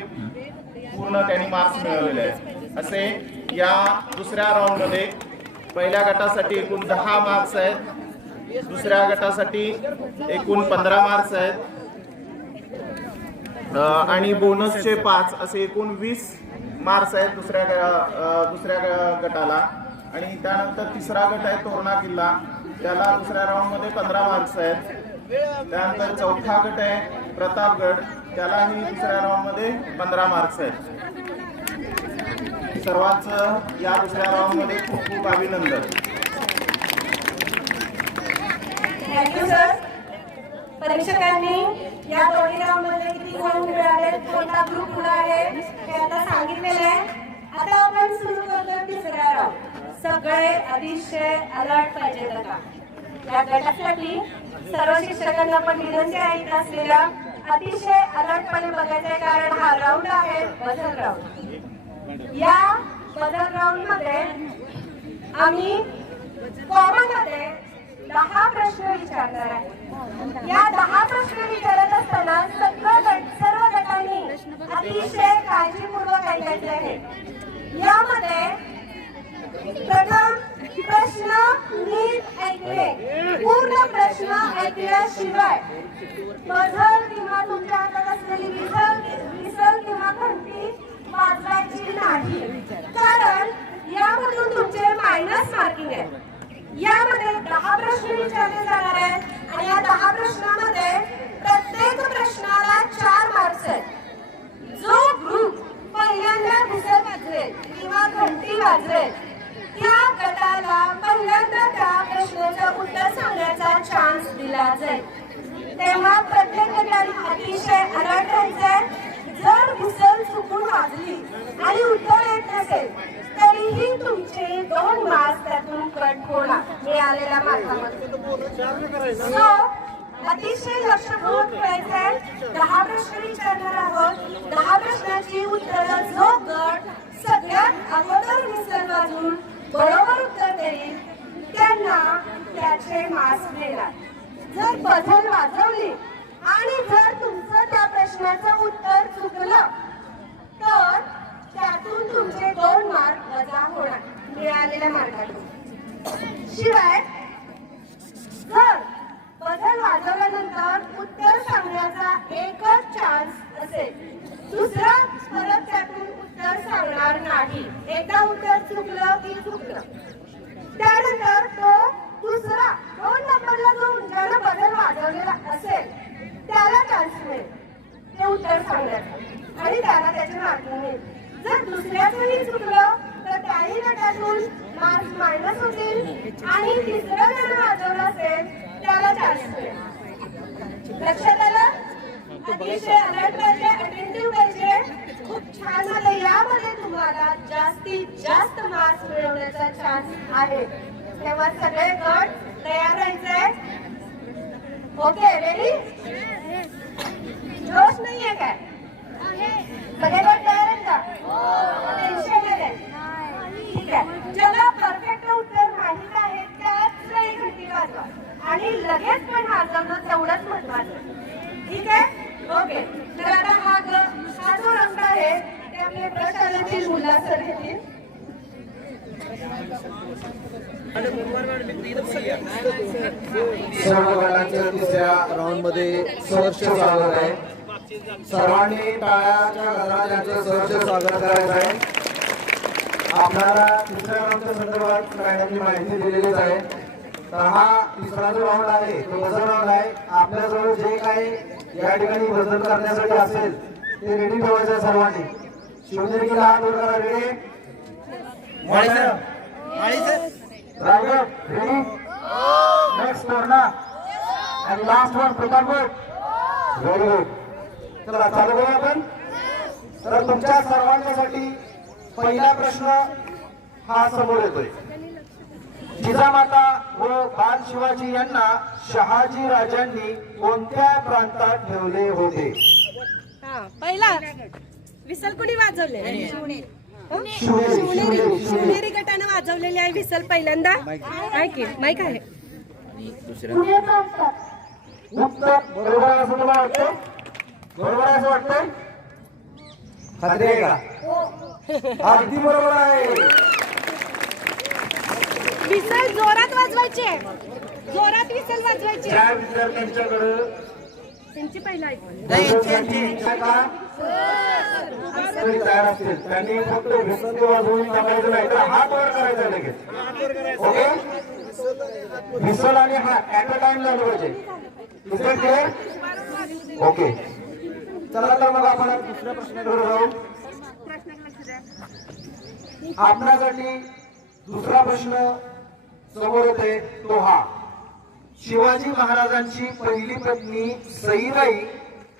पूर्ण त्यांनी मार्क्स मिळवलेले आहेत. असे या दुसऱ्या राऊंडमध्ये पहिल्या गटासाठी एकूण 10 मार्क्स आहेत, दुसऱ्या गटासाठी एकूण 15 मार्क्स आहेत आणि बोनसचे 5 असे एकूण 20 मार्क्स आहेत दुसऱ्या गटाला. आणि त्यानंतर तिसरा गट आहे तोरणा किल्ला, त्याला दुसऱ्या राऊंडमध्ये 15 मार्क्स आहेत. त्यानंतर चौथा गट आहे प्रतापगड, त्यालाही दुसऱ्या राऊंडमध्ये 15 मार्क्स आहेत. सर्वांचं या दुसऱ्या राऊंडमध्ये खूप खूप अभिनंदन. Thank you sir. परीक्षकांनी या दोन्ही राऊंडमध्ये किती गुण मिळाले, कोणता ग्रुप पुढे आहे हे आता सांगितलेले आहे. आता आपण सुरू करतो तिसरा राऊंड. सगळे अतिशय अलर्ट पाहिजे आता. या गटासाठी सर्व शिक्षकांना पण विनंती आहे की असलेल्या अतिशय अलर्टपणे बघायचे, कारण हा राऊंड आहे बदल राऊंड. या बदल राऊंड मध्ये आम्ही कॉमन मध्ये 10 प्रश्न विचारणार आहे. या 10 प्रश्न विचारत असताना सर्व गटांनी अतिशय काळजीपूर्वक ऐकायचे आहे. यामध्ये प्रथम प्रश्न नीट ऐकणे, पूर्ण प्रश्न ऐकल्याशिवाय पझल किंवा तुमच्या हातात असलेली विसल किंवा घंटी वाजवायची नाही, कारण यामधून तुमचे मायनस मार्किंग आहे. यामध्ये 10 प्रश्न विचारले जाणार आहेत आणि या 10 प्रश्नामध्ये प्रत्येक प्रश्नाला 4 मार्क्स आहेत. जो ग्रुप पहिल्यांदा विसल वाजवेल किंवा घंटी वाजवेल त्या गटाला पहिल्यांदा त्या प्रश्नाचं उत्तर सांगण्याचा चान्स दिला जाईल. तेव्हा प्रत्येक गटाने अतिशय अलर्ट राहायचंय. जर घुसल चुकून वाजली आणि उत्तर येत नसेल तरीही तुमचे 2 मार्क्स त्यातून कट होणार मिळालेल्या मार्कामध्ये. सो अतिशय लक्षपूर्वक करायचंय. 10 प्रश्न विचारणार आहोत. 10 प्रश्नाची उत्तरं जो गट सगळ्यात अगोदर विसल वाजून बरोबर उत्तर देईल त्यांना त्याचे मार्क्स मिळणार. जर पझल वाजवली आणि जर तुमचं त्या प्रश्नाचं उत्तर चुकलं तर त्यातून तुमचे 2 मार्क वजा होणार मिळालेल्या मार्कातून. शिवाय जर पझल वाजवल्यानंतर उत्तर सांगण्याचा एकच चान्स असेल, दुसरा परत त्यातून उत्तर सांगणार नाही. एकदा उत्तर चुकलं की चुकलं. त्यानंतर तो दुसरा 2 नंबरला जो ज्याला पझल वाजवलेला असेल त्याला चान्स मिळेल ते उत्तर सांगण्याचा आणि त्याला त्याचे मार्किंग मिळेल. जर दुसऱ्याचंही चुकलं तर त्याही गटातून मार्क्स मायनस होतील आणि तिसरं ज्याला वाजवलं असेल त्याला चान्स मिळेल. लक्षात आलं? अतिशय अलर्ट पाहिजे, अटेंटिव्ह पाहिजे. खूप छान झालं. यामध्ये तुम्हाला जास्तीत जास्त मार्क्स मिळवण्याचा चान्स आहे. तेव्हा सगळे गट तयार राहायचे. Okay, ready? जोश नाहीये काय? सगळे गट तयार आहेत का? टेन्शन नाही. ठीक आहे. ज्याला परफेक्ट उत्तर माहित आहे त्याच वेळी घंटी वाजवा आणि लगेच पण वाजवणं तेवढंच महत्वाचं. ठीक आहे? ओके. तर आता हा जो रंग आहे ते आपले प्रशालेतील मुलं सर घेतील. सर्व गटांच्या तिसऱ्या राऊंड मध्ये सहर्ष स्वागत आहे. सर्वांनी टाळ्याच्या गजरात त्यांचं सहर्ष स्वागत करायचं आहे. आपल्याला तिसऱ्या राऊंडच्या संदर्भात कायद्याची माहिती दिलेलीच आहे. तर हा तिसरा जो राऊंड आहे तो बदल राऊंड आहे. आपल्याजवळ जे काही या ठिकाणी बदल करण्यासाठी असेल ते रेडी ठेवायचं आहे सर्वांनी. शिवनेरी किल्ला हात वर करा. Ready? Raigad ready? Next Torna आणि last one Pratapgad. Very good. चला चालू करूया आपण. तर तुमच्या सर्वांच्यासाठी पहिला प्रश्न हा समोर येतोय. जिजामाता व बाल शिवाजी यांना शहाजी राजांनी कोणत्या प्रांतात ठेवले होते? पहिला विसल कुणी वाजवले? शिवनेरी शिवनेरी गटानं वाजवलेली आहे विसल पहिल्यांदा. माईक आहे. आणि दुसऱ्या पुण्याचा असतात. उत्तर बरोबर आहे असं तुम्हाला वाटतं? बरोबर आहे असं वाटतंय? खात्री आहे का? अगदी बरोबर आहे. विसल जोरात वाजवायचे, जोरात विसल वाजवायचे. ज्या विद्यार्थ्यांच्याकडे त्यांची पहिला ऐकून तयार असतील त्यांनी फक्त विसंती वाजवून टाकायचं नाही तर हात वर करायचा लगेच. ओके, विसल आणि हात ऍट अ टाइम झालं पाहिजे. Is it clear? ओके, चला तर मग आपण दुसऱ्या प्रश्नाकडे जाऊ. आपल्यासाठी दुसरा प्रश्न समोर येते तो हा. शिवाजी महाराजांची पहिली पत्नी सईबाई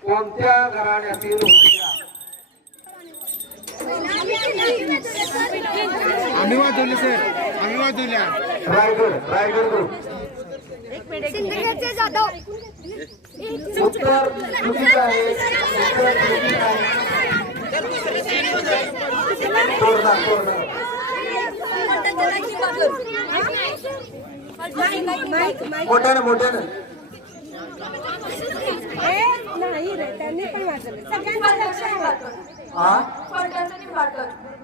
कोणत्या घराण्यातील होत्या? आम्ही वाजवले सर, आम्ही वाजवल्या. रायगड, रायगड ग्रुप. सिंदखेडचे जाधव. उत्तर चुकीचं आहे. उत्तर चुकीचं आहे. तोडणार, तोडणार. मोठ्यानं मोठ्यानं. नाही रे, त्यांनी पण वाजवले. सगळ्यांचं लक्ष आहे. हा,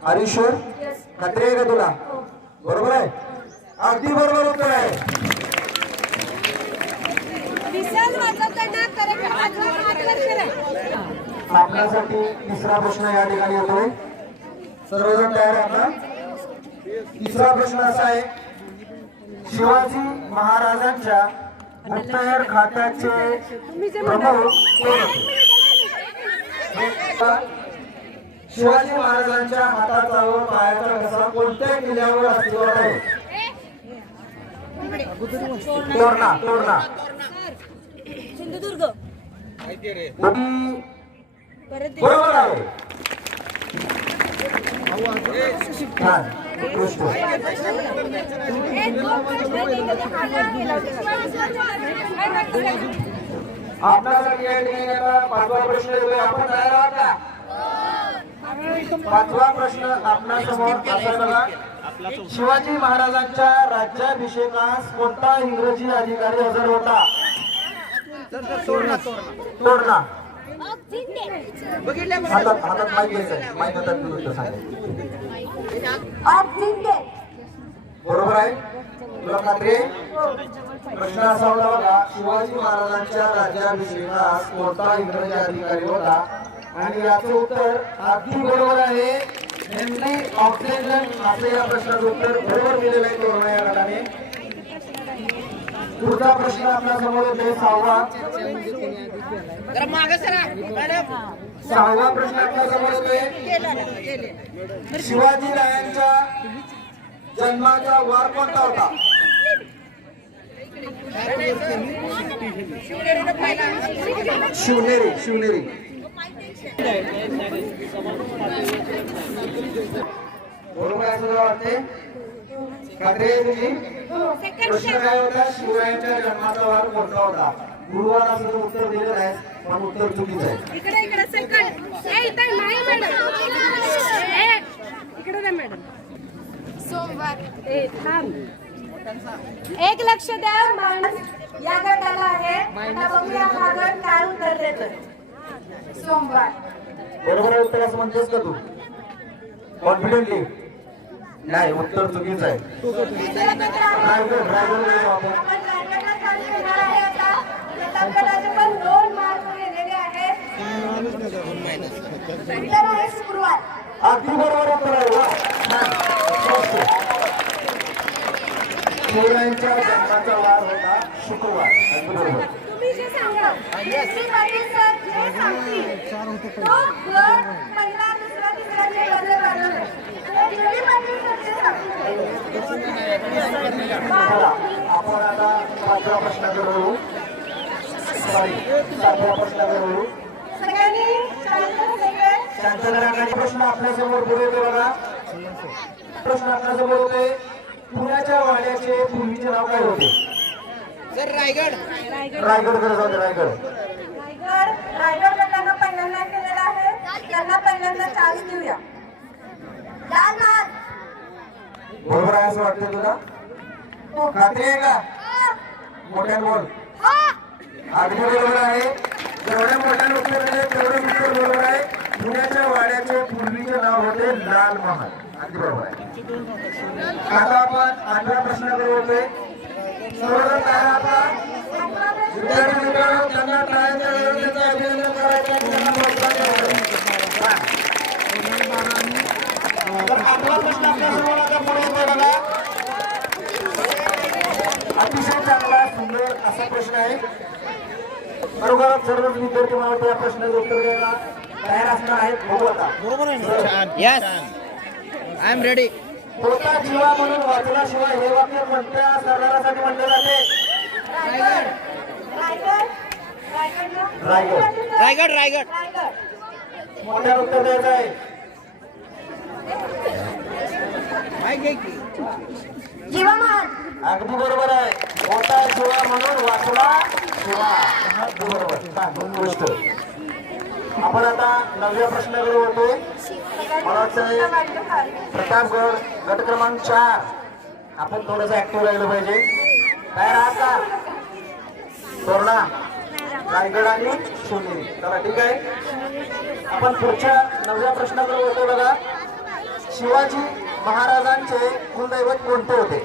हरीश्वर खात्री आहे का तुला? बरोबर आहे, अगदी बरोबर उत्तर आहे. विसल वाजवताना करेक्ट वाजवा, हातवर करा. आपल्यासाठी तिसरा प्रश्न या ठिकाणी येतोय. सर्वजण तयार आहे का? तिसरा प्रश्न असा आहे, शिवाजी महाराजांच्या गुप्तहेर खात्याचे प्रमुख कोण होते? शिवाजी महाराजांच्या हाताचा व पायाचा घसा कोणत्या किल्ल्यावर अस्तित्वात आहे? तोरणा, तोरणा. सिंधुदुर्ग. बरोबर आहे. छान, उत्कृष्ट. आपल्यासाठी या ठिकाणी आता पाचवा प्रश्न येतोय. आपण तयार आहात का? पाचवा प्रश्न आपल्यासमोर असा बघा. शिवाजी महाराजांच्या राज्याभिषेकास कोणता इंग्रजी अधिकारी हजर होता? तोरणा. हातात हातात माईक घ्यायचं, माईक हातात घेऊन सांगायचं. बरोबर आहे, तुला खात्री आहे? प्रश्न असा होता बघा, शिवाजी महाराजांच्या राज्याभिषेकास कोणता इंग्रजी अधिकारी होता? आणि याचं उत्तर अगदी बरोबर आहे. हेनरी ऑक्सिजन असं या प्रश्नाचं उत्तर बरोबर दिलेलं आहे तोरणा या गटाने. पुढचा प्रश्न आपल्या समोर येते सहावा. सहावा प्रश्न आपल्या समोर येतोय, शिवाजी रायांच्या जन्माचा वार कोणता होता? शिवनेरी, शिवनेरी. बरोबर आहे असं वाटते? खात्री आहे तुझी? प्रश्न काय होता? शिवरायांच्या जन्माचा वार कोणता होता? गुरुवार असं तर उत्तर दिलेलं आहे, पण उत्तर चुकीचं आहे. इकडे इकडे सेकंड. इकडे नाही मॅडम, इकडे नाही मॅडम. सोमवार. थांब. एक लक्ष द्या. माणूस या गटाला आहे. आता बघूया हा गट काय उत्तर देतोय. सोमवार. बरोबर आहे उत्तर असं म्हणतेस का तू? कॉन्फिडेंटली? नाही, उत्तर चुकीचं आहे. रायगड, रायगड येतो आपण. आपण रायगडला चालू करणार आहे आता. प्रताप गटाचे पण 2 मार्क गेलेले आहेत. उत्तर आहे शुक्रवार. अगदी बरोबर उत्तर आहे. वा, छान. मस्त. शिवरायांच्या जन्माचा वार होता शुक्रवार. अगदी बरोबर. तुम्ही जे सांगा, श्री पाटील सर जे सांगतील तो गट पहिला, दुसरा, तिसरा जे गट काढणार आहे. श्री पाटील सर जे सांगतील. चला, आपण आता पाचव्या प्रश्नाकडे वळू. सॉरी, सातव्या प्रश्नाकडे वळू. सगळ्यांनी शांत सगळे शांततेने प्रश्न आपल्यासमोर पुढे येतो बघा. प्रश्न आपल्यासमोर होते, पुण्याच्या वाड्याचे पूर्वीचे नाव काय होते? रायगड कडे जाऊ. रायगड. रायगड गटानं पहिल्यांदा केलेला आहे. त्यांना पहिल्यांदा चान्स देऊया. बरोबर आहे असं वाटतं तुला? खात्री आहे का? मोठ्या बोल. अगदी बरोबर आहे. जेवढ्या मोठ्या उत्तर दिले तेवढे उत्तर बरोबर आहे. पुण्याच्या वाड्याचे पूर्वीचे नाव होते लाल महाल. अगदी बरोबर आहे. आता आपण 8व्या प्रश्नाकडे होते. सर्वजण तयार आहात? विद्यार्थी मित्रांनो, त्यांना टाळ्यांच्या व्यवस्थेचं अभिनंदन करायचं आहे. त्यांना प्रोत्साहन द्यायचं आहे. तर 8वा प्रश्न आपल्या सर्वांना पुढे येतोय बघा. अतिशय चांगला सुंदर असा प्रश्न आहे. बरोबर सर्वच विद्यार्थी मला वाटतं या प्रश्नाचं उत्तर द्यायला तयार असणार आहेत. बघू आता. बरोबर आहे. Yes, I am ready. होता जीवा म्हणून वाचला शिवाय हे वाक्य कोणत्या सरदारासाठी म्हटले जाते? रायगड. रायगड. मोठ्या उत्तर द्यायचं आहे. जीवा महान. अगदी बरोबर आहे. होता जीवा म्हणून वाचला शिवा. अगदी बरोबर. छान गोष्ट. आपण आता 9व्या प्रश्नाकडे होतो. मला वाटतं प्रतापगड गट क्रमांक 4. आपण थोडंसं ऍक्टिव्ह राहिलं पाहिजे. तयार आहात का? तोरणा, रायगड आणि शिवनेरी. चला ठीक आहे. आपण पुढच्या 9व्या प्रश्नाकडे होतो बघा. शिवाजी महाराजांचे कुलदैवत कोणते होते?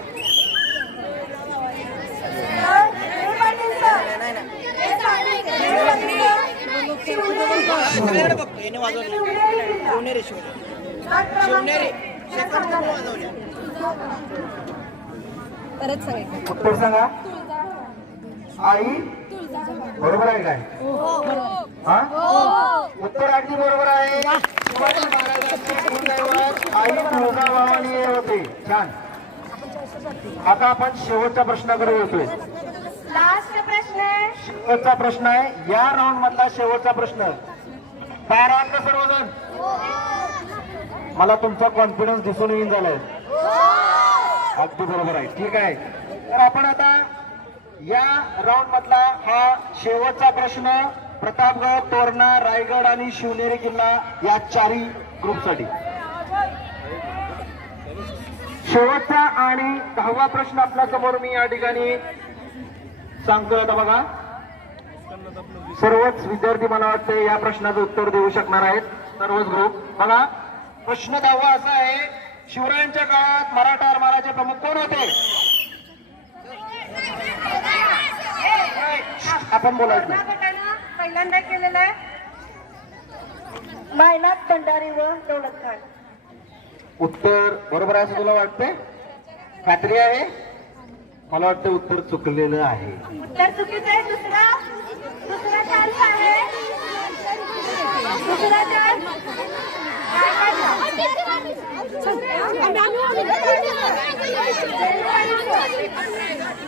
उत्तर सांगा. आई बरोबर आहे काय? हा, उत्तर अगदी बरोबर आहे. शिवाजी महाराजांचे कुलदैवत आई तुळजाभवानी हे होते. छान. आता आपण शेवटच्या प्रश्नाकडे येतोय. लास्ट प्रश्न. शेवटचा प्रश्न आहे. या राऊंड मधला शेवटचा प्रश्न. तयार आहात का सर्वजण? मला तुमचा कॉन्फिडन्स दिसून येईन झालाय. अगदी बरोबर आहे. ठीक आहे. तर आपण आता या राऊंड मधला हा शेवटचा प्रश्न प्रतापगड, तोरणा, रायगड आणि शिवनेरी किल्ला या 4ही ग्रुपसाठी. शेवटचा आणि 10वा प्रश्न आपल्या समोर मी या ठिकाणी सांगतोय. आता बघा, सर्वच विद्यार्थी मला वाटते या प्रश्नाचं उत्तर देऊ शकणार आहेत. सर्वच ग्रुप बघा. प्रश्न 10वा असा आहे. शिवरायांच्या काळात मराठा आरमाराचे प्रमुख कोण होते? आपण बोलायचं नाही. पहिल्यांदा केलेलं आहे. नायनाथ भंडारी व दौलत खान. उत्तर बरोबर आहे असं तुला वाटतंय? खात्री आहे? मला वाटतं उत्तर चुकलेलं आहे. उत्तर चुकीचं आहे. दुसरा चान्स आहे. दुसरा चान्स.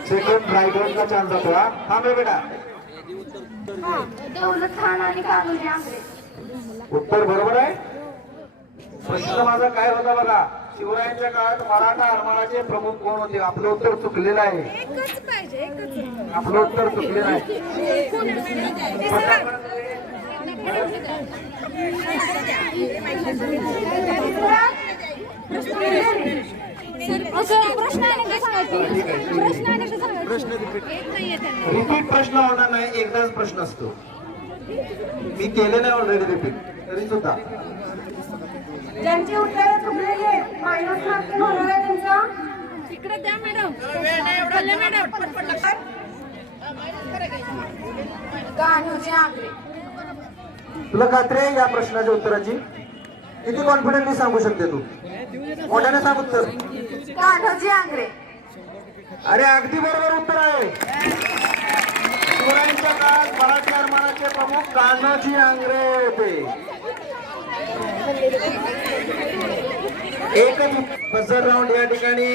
सेकंड रायगडला चान्स जातो. हा थांबे बेटा. दौलत खान आणि कान्होजी आंग्रे. उत्तर बरोबर आहे. प्रश्न माझा काय होता बघा. शिवरायांच्या काळात मराठा आरमाराचे प्रमुख कोण होते? आपलं उत्तर चुकलेलं आहे. आपलं उत्तर चुकलेलं आहे. रिपीट प्रश्न होणार नाही. एकदाच प्रश्न असतो. मी केले नाही ऑलरेडी रिपीट तरी सुद्धा. ज्यांची उत्तरं चुकलेली आहेत मायनस मार्किंग होणार आहे तुमचा. इकडे द्या मॅडम. कान्होजी आंग्रे. तुला खात्री आहे या प्रश्नाच्या उत्तराची? किती कॉन्फिडंटली सांगू शकते तू? मोठ्याने सांग उत्तर. कान्होजी आंग्रे. अरे अगदी बरोबर उत्तर आहे. शिवरायांच्या काळात मराठी आरमाराचे प्रमुख कान्होजी आंग्रे होते. एकच बझर राऊंड या ठिकाणी.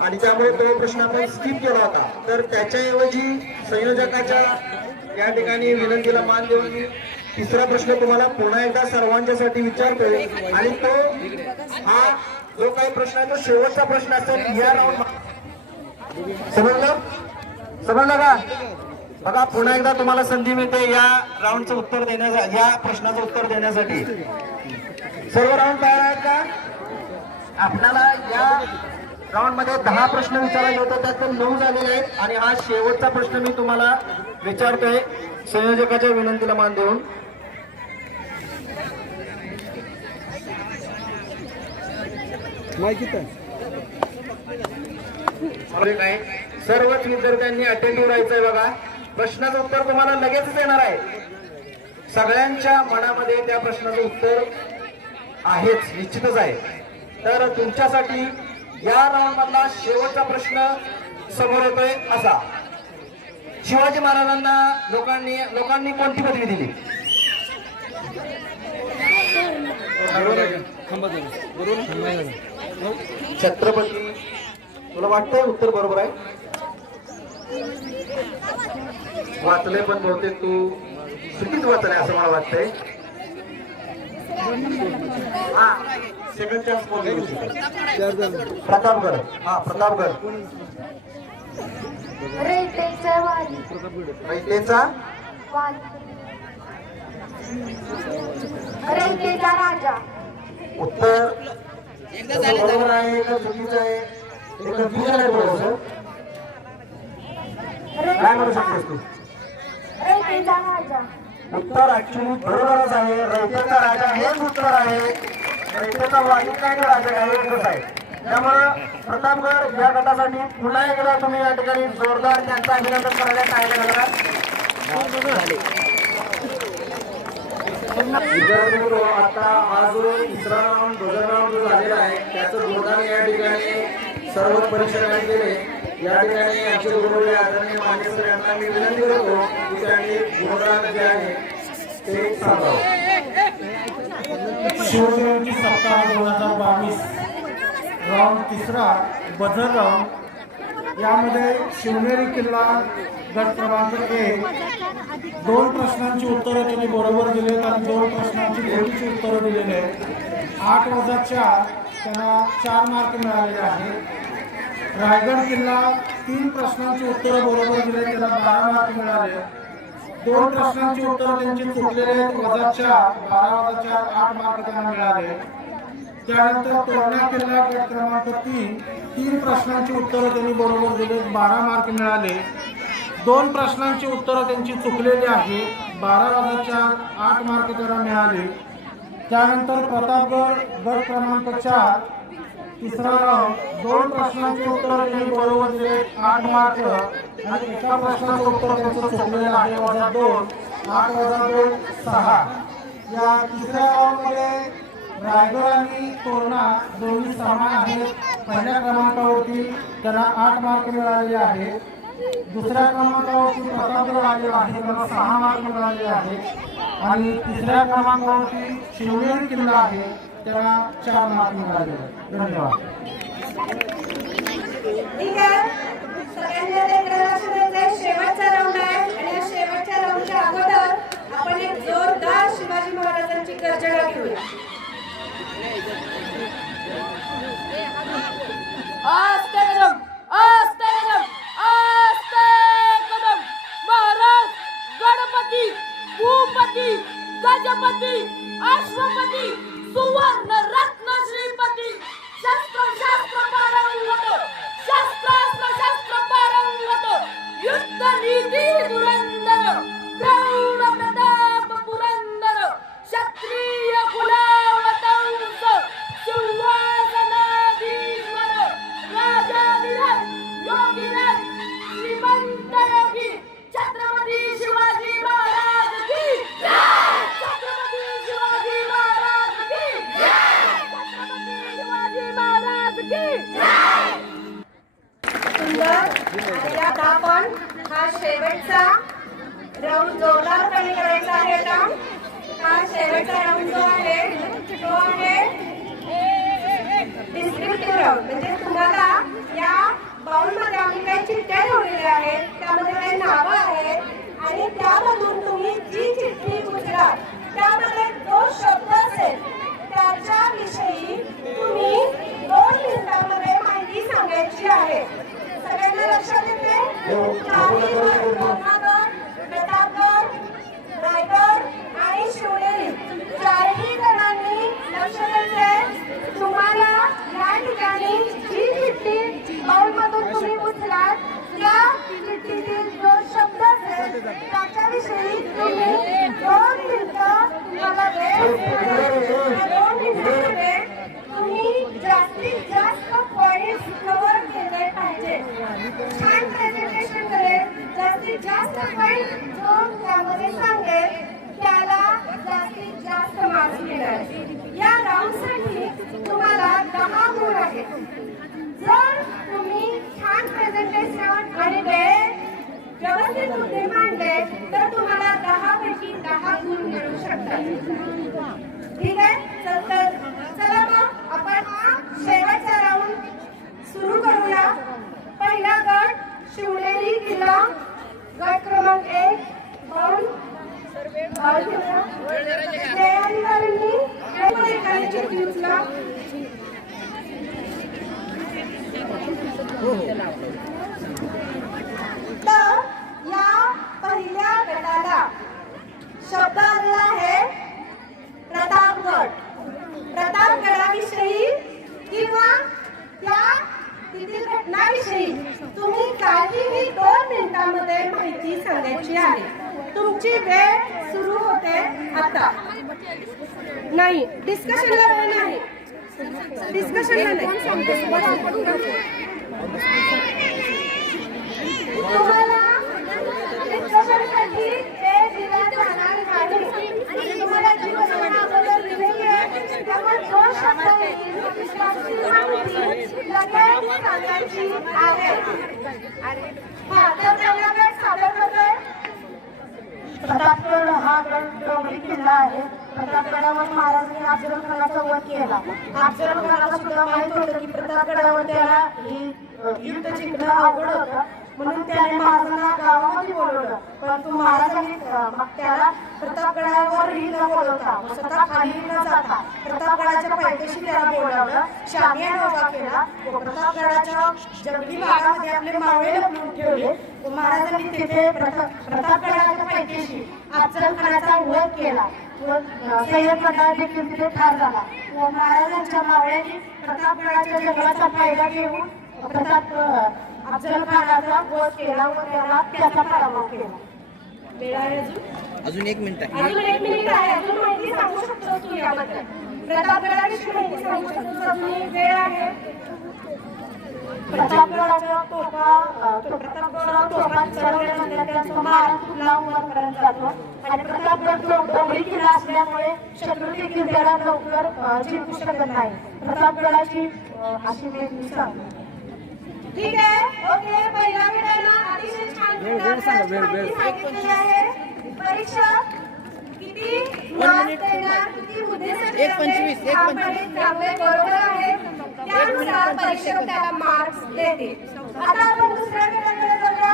आणि त्यामुळे तो प्रश्न आपण स्किप केला होता. तर त्याच्याऐवजी संयोजकाच्या या ठिकाणी विनंतीला मान देऊन मी तिसरा प्रश्न तुम्हाला पुन्हा एकदा सर्वांच्यासाठी विचारतोय. आणि तो हा जो काही प्रश्न आहे तो शेवटचा प्रश्न असेल या राऊंड. समजलं का? बघा पुन्हा एकदा तुम्हाला संधी मिळते या राऊंडचं उत्तर देण्यासाठी, या प्रश्नाचं उत्तर देण्यासाठी. सर्व राऊंड तयार आहेत का? आपल्याला या राऊंड मध्ये 10 प्रश्न विचारायचे होते, त्यात 9 झालेले आहेत आणि हा शेवटचा प्रश्न मी तुम्हाला विचारतोय संयोजकाच्या विनंतीला मान देऊन. काय सर्वच विद्यार्थ्यांनी अटेंटिव्ह राहायचंय बघा. प्रश्नाचं उत्तर तुम्हाला लगेचच येणार आहे. सगळ्यांच्या मनामध्ये त्या प्रश्नाचं उत्तर आहेच, निश्चितच आहे. तर तुमच्यासाठी या राऊंड मधला शेवटचा प्रश्न समोर येतोय असा. शिवाजी महाराजांना लोकांनी कोणती पदवी दिली? छत्रपती. तुला वाटतंय उत्तर बरोबर आहे? वाचलंय पण बहुतेक तू चुकीच वाचलंय असं मला वाटतंय. हा सेकंड चान्स प्रतापगड. हा प्रतापगड. रयतेचा वाली. रयतेचा रयतेचा राजा. उत्तर बरोबर आहे का चुकीचं आहे? एक कन्फ्युजन आहे थोडंसं. काय म्हणू शकतेस तू? रयतेचा राजा. उत्तर ऍक्च्युली बरोबरच आहे. रयतेचा राजा हेच उत्तर आहे. रयतेचा वाली काय राजा आहे एकच आहे. त्यामुळे प्रतापगड या गटासाठी पुन्हा एकदा तुम्ही या ठिकाणी जोरदार त्यांचं अभिनंदन करायला टाळ्या लागला. विद्यार्थी आता हा जो तिसरा राऊंड जो झालेला आहे त्याचं जोरदार या ठिकाणी सर्व परीक्षकांनी केले. या ठिकाणी आमचे गुरुवर्य आदरणीय मान्य सर यांना मी विनंती करतो की त्यांनी गुणगान जे आहे ते सांगावं. शिवजयंती सप्ताह 2022 राऊंड तिसरा बझर राऊंड. यामध्ये शिवनेरी किल्ला गट क्रमांक 1 2 प्रश्नांची उत्तरं त्यांनी बरोबर दिलेत आणि 2 प्रश्नांची खोटीची उत्तरं दिलेली आहेत. 8+4 त्यांना 4 मार्क मिळालेले आहेत. रायगड किल्ला 3 प्रश्नांची उत्तरं बरोबर दिले, त्याला 12 मार्क मिळाले. 2 प्रश्नांची उत्तरं त्यांची चुकलेले आहेत, -4 12+4 8 मार्क त्यांना मिळाले. त्यानंतर तोरणा किल्ला गट क्रमांक 3 प्रश्नांची उत्तरं त्यांनी बरोबर दिले, 12 मार्क मिळाले. 2 प्रश्नांची उत्तरं त्यांची चुकलेली आहे, 12+4 8 मार्क त्यांना मिळाले. त्यानंतर प्रतापगड गट क्रमांक 4 तिसरा राऊंड 2 प्रश्नांची उत्तरं त्यांनी बरोबर दिले, 8 मार्क आणि एका प्रश्नाचं उत्तर त्यांचं चुकलेलं आहे, -2 8+2 6. या तिसऱ्या राऊंडमध्ये रायगड आणि तोरणा दोन्ही समान आहेत. पहिल्या क्रमांकावरती त्यांना 8 मार्क मिळालेले आहेत. दुसऱ्या क्रमांकावरती प्रतापगड आलेला आहे, त्यांना 6 मार्क मिळालेले आहेत आणि तिसऱ्या क्रमांकावरती शिवनेरी किल्ला आहे, त्यांना 4 मार्क मिळालेले आहेत. धन्यवाद. ठीक आहे, सगळ्यांना शेवटचा राऊंड आहे आणि या शेवटच्या राऊंडच्या अगोदर आपण एक जोरदार शिवाजी महाराजांची गर्जना घेऊया. आस्ते कदम, आस्ते कदम, आस्ते कदम. महाराज गणपती, भूपती, गजपती, अश्वपती, सुवर्ण रत्न श्रीपती, शस्त्र शास्त्र पारंगत, शस्त्रास्त्र शस्त्र पारंगत, युद्ध नीती धुरंधर, प्रौढ प्रताप पुरंदर, क्षत्रिय कुलावतंस, सिंहासनाधीश्वर, राजाधिराज, योगीराज, श्रीमंत योगी, छत्रपती शिवाजी महाराज की जय. छत्रपती शिवाजी महाराज की जय. छत्रपती शिवाजी महाराज की जय. सुंदर. आणि आता आपण हा शेवटचा राऊंड जोरदारपणे करायचा आहे. आता हा शेवटचा राऊंड जो आहे तो आहे डिस्क्रिप्टिव्ह राऊंड. म्हणजे तुम्हाला या बाउल मध्ये आम्ही काही चिठ्ठ्या ठेवलेल्या आहेत, त्यामध्ये काही नावं आहेत आणि त्यामधून तुम्ही जी चिठ्ठी उचलाल त्यामध्ये जो शब्द असेल त्याच्याविषयी तुम्ही 2 मिनिटांमध्ये माहिती सांगायची आहे. सगळ्यांना लक्षात येते? प्रतापगड, रायगड आणि शिवनेरी 4ही जणांनी लक्ष द्यायचे. तुम्हाला या मुद्दे मांडले तर तुम्हाला 10 पैकी 10 गुण मिळू शकतात. ठीक आहे, चला मग आपण हा शेवटचा राऊंड सुरू करूया. पहिला गट शिवनेरी किल्ला, गट क्रमांक 1 तयारीकारांनी एकाने चिठ्ठी उचला. तर या पहिल्या गटाला शब्द आलेला आहे प्रतापगड. प्रतापगडाविषयी किंवा त्या तिथील घटनाविषयी तुम्ही काहीही 2 मिनिटांमध्ये माहिती सांगायची आहे. तुमची वेळ सुरू होते आता. नाही, डिस्कशनला वेळ नाही, डिस्कशनला नाही. तुम्हाला डिस्कशनसाठी वेळ दिला जाणार नाही. तुम्हाला जी वस्तू अगोदर दिलेली आहे त्यावर 2 शब्द येतील. त्याची माहिती लगेच सांगायची आहे. हा, तर पहिला गट सादर करतोय. प्रतापगड हा डोंगरी किल्ला आहे. प्रतापगडावर महाराजांनी अफजलखानाचा वध केला. अफजलखानाला सुद्धा माहित होतं की प्रतापगडावर त्याला युद्ध जिंकणं अवघड होतं, म्हणून त्याने महाराजांना गावामध्ये बोलवलं. परंतु महाराजांनी मग त्याला प्रतापगडावरही न बोलवता स्वतः खाली न जाता प्रतापगडाच्या पायथ्याशी त्याला बोलावलं. शामियान उभा केला व प्रतापगडाच्या जंगली भागामध्ये आपले मावळे लपवून ठेवले व महाराजांनी तिथे प्रतापगडाच्या पायथ्याशी अफजलखानाचा वध केला व सय्यद गटार देखील तिथे ठार झाला व महाराजांच्या मावळ्यांनी प्रतापगडाच्या जंगलाचा फायदा घेऊन अफजलखानाचा वध केला व त्याचा पराभव केला. वेळ आहे अजून 1 मिनिट आहे. अजून 1 मिनिट आहे. अजून माहिती सांगू शकतो तू याबद्दल. प्रतापगडाविषयी माहिती सांगू शकतो. अजून वेळ आहे. प्रतापगडाच्या प्रतापगडावर तोफा चढवल्यानंतर त्यांचा मारा तुटला वरपर्यंत जातो आणि प्रतापगड डोंगरी किल्ला असल्यामुळे शत्रू देखील त्याला लवकर जिंकू शकत नाही. प्रतापगडाची अशी मी सांगतो. ठीक आहे, ओके. पहिल्या गटाला अतिशय छान माहिती सांगितलेली आहे. परीक्षा किती मार्क्स देणार, किती मुद्दे 1.25 त्यामुळे बरोबर आहे, त्यानुसार परीक्षक त्याला मार्क्स देते. आता आपण दुसऱ्या गटाकडे जाऊया.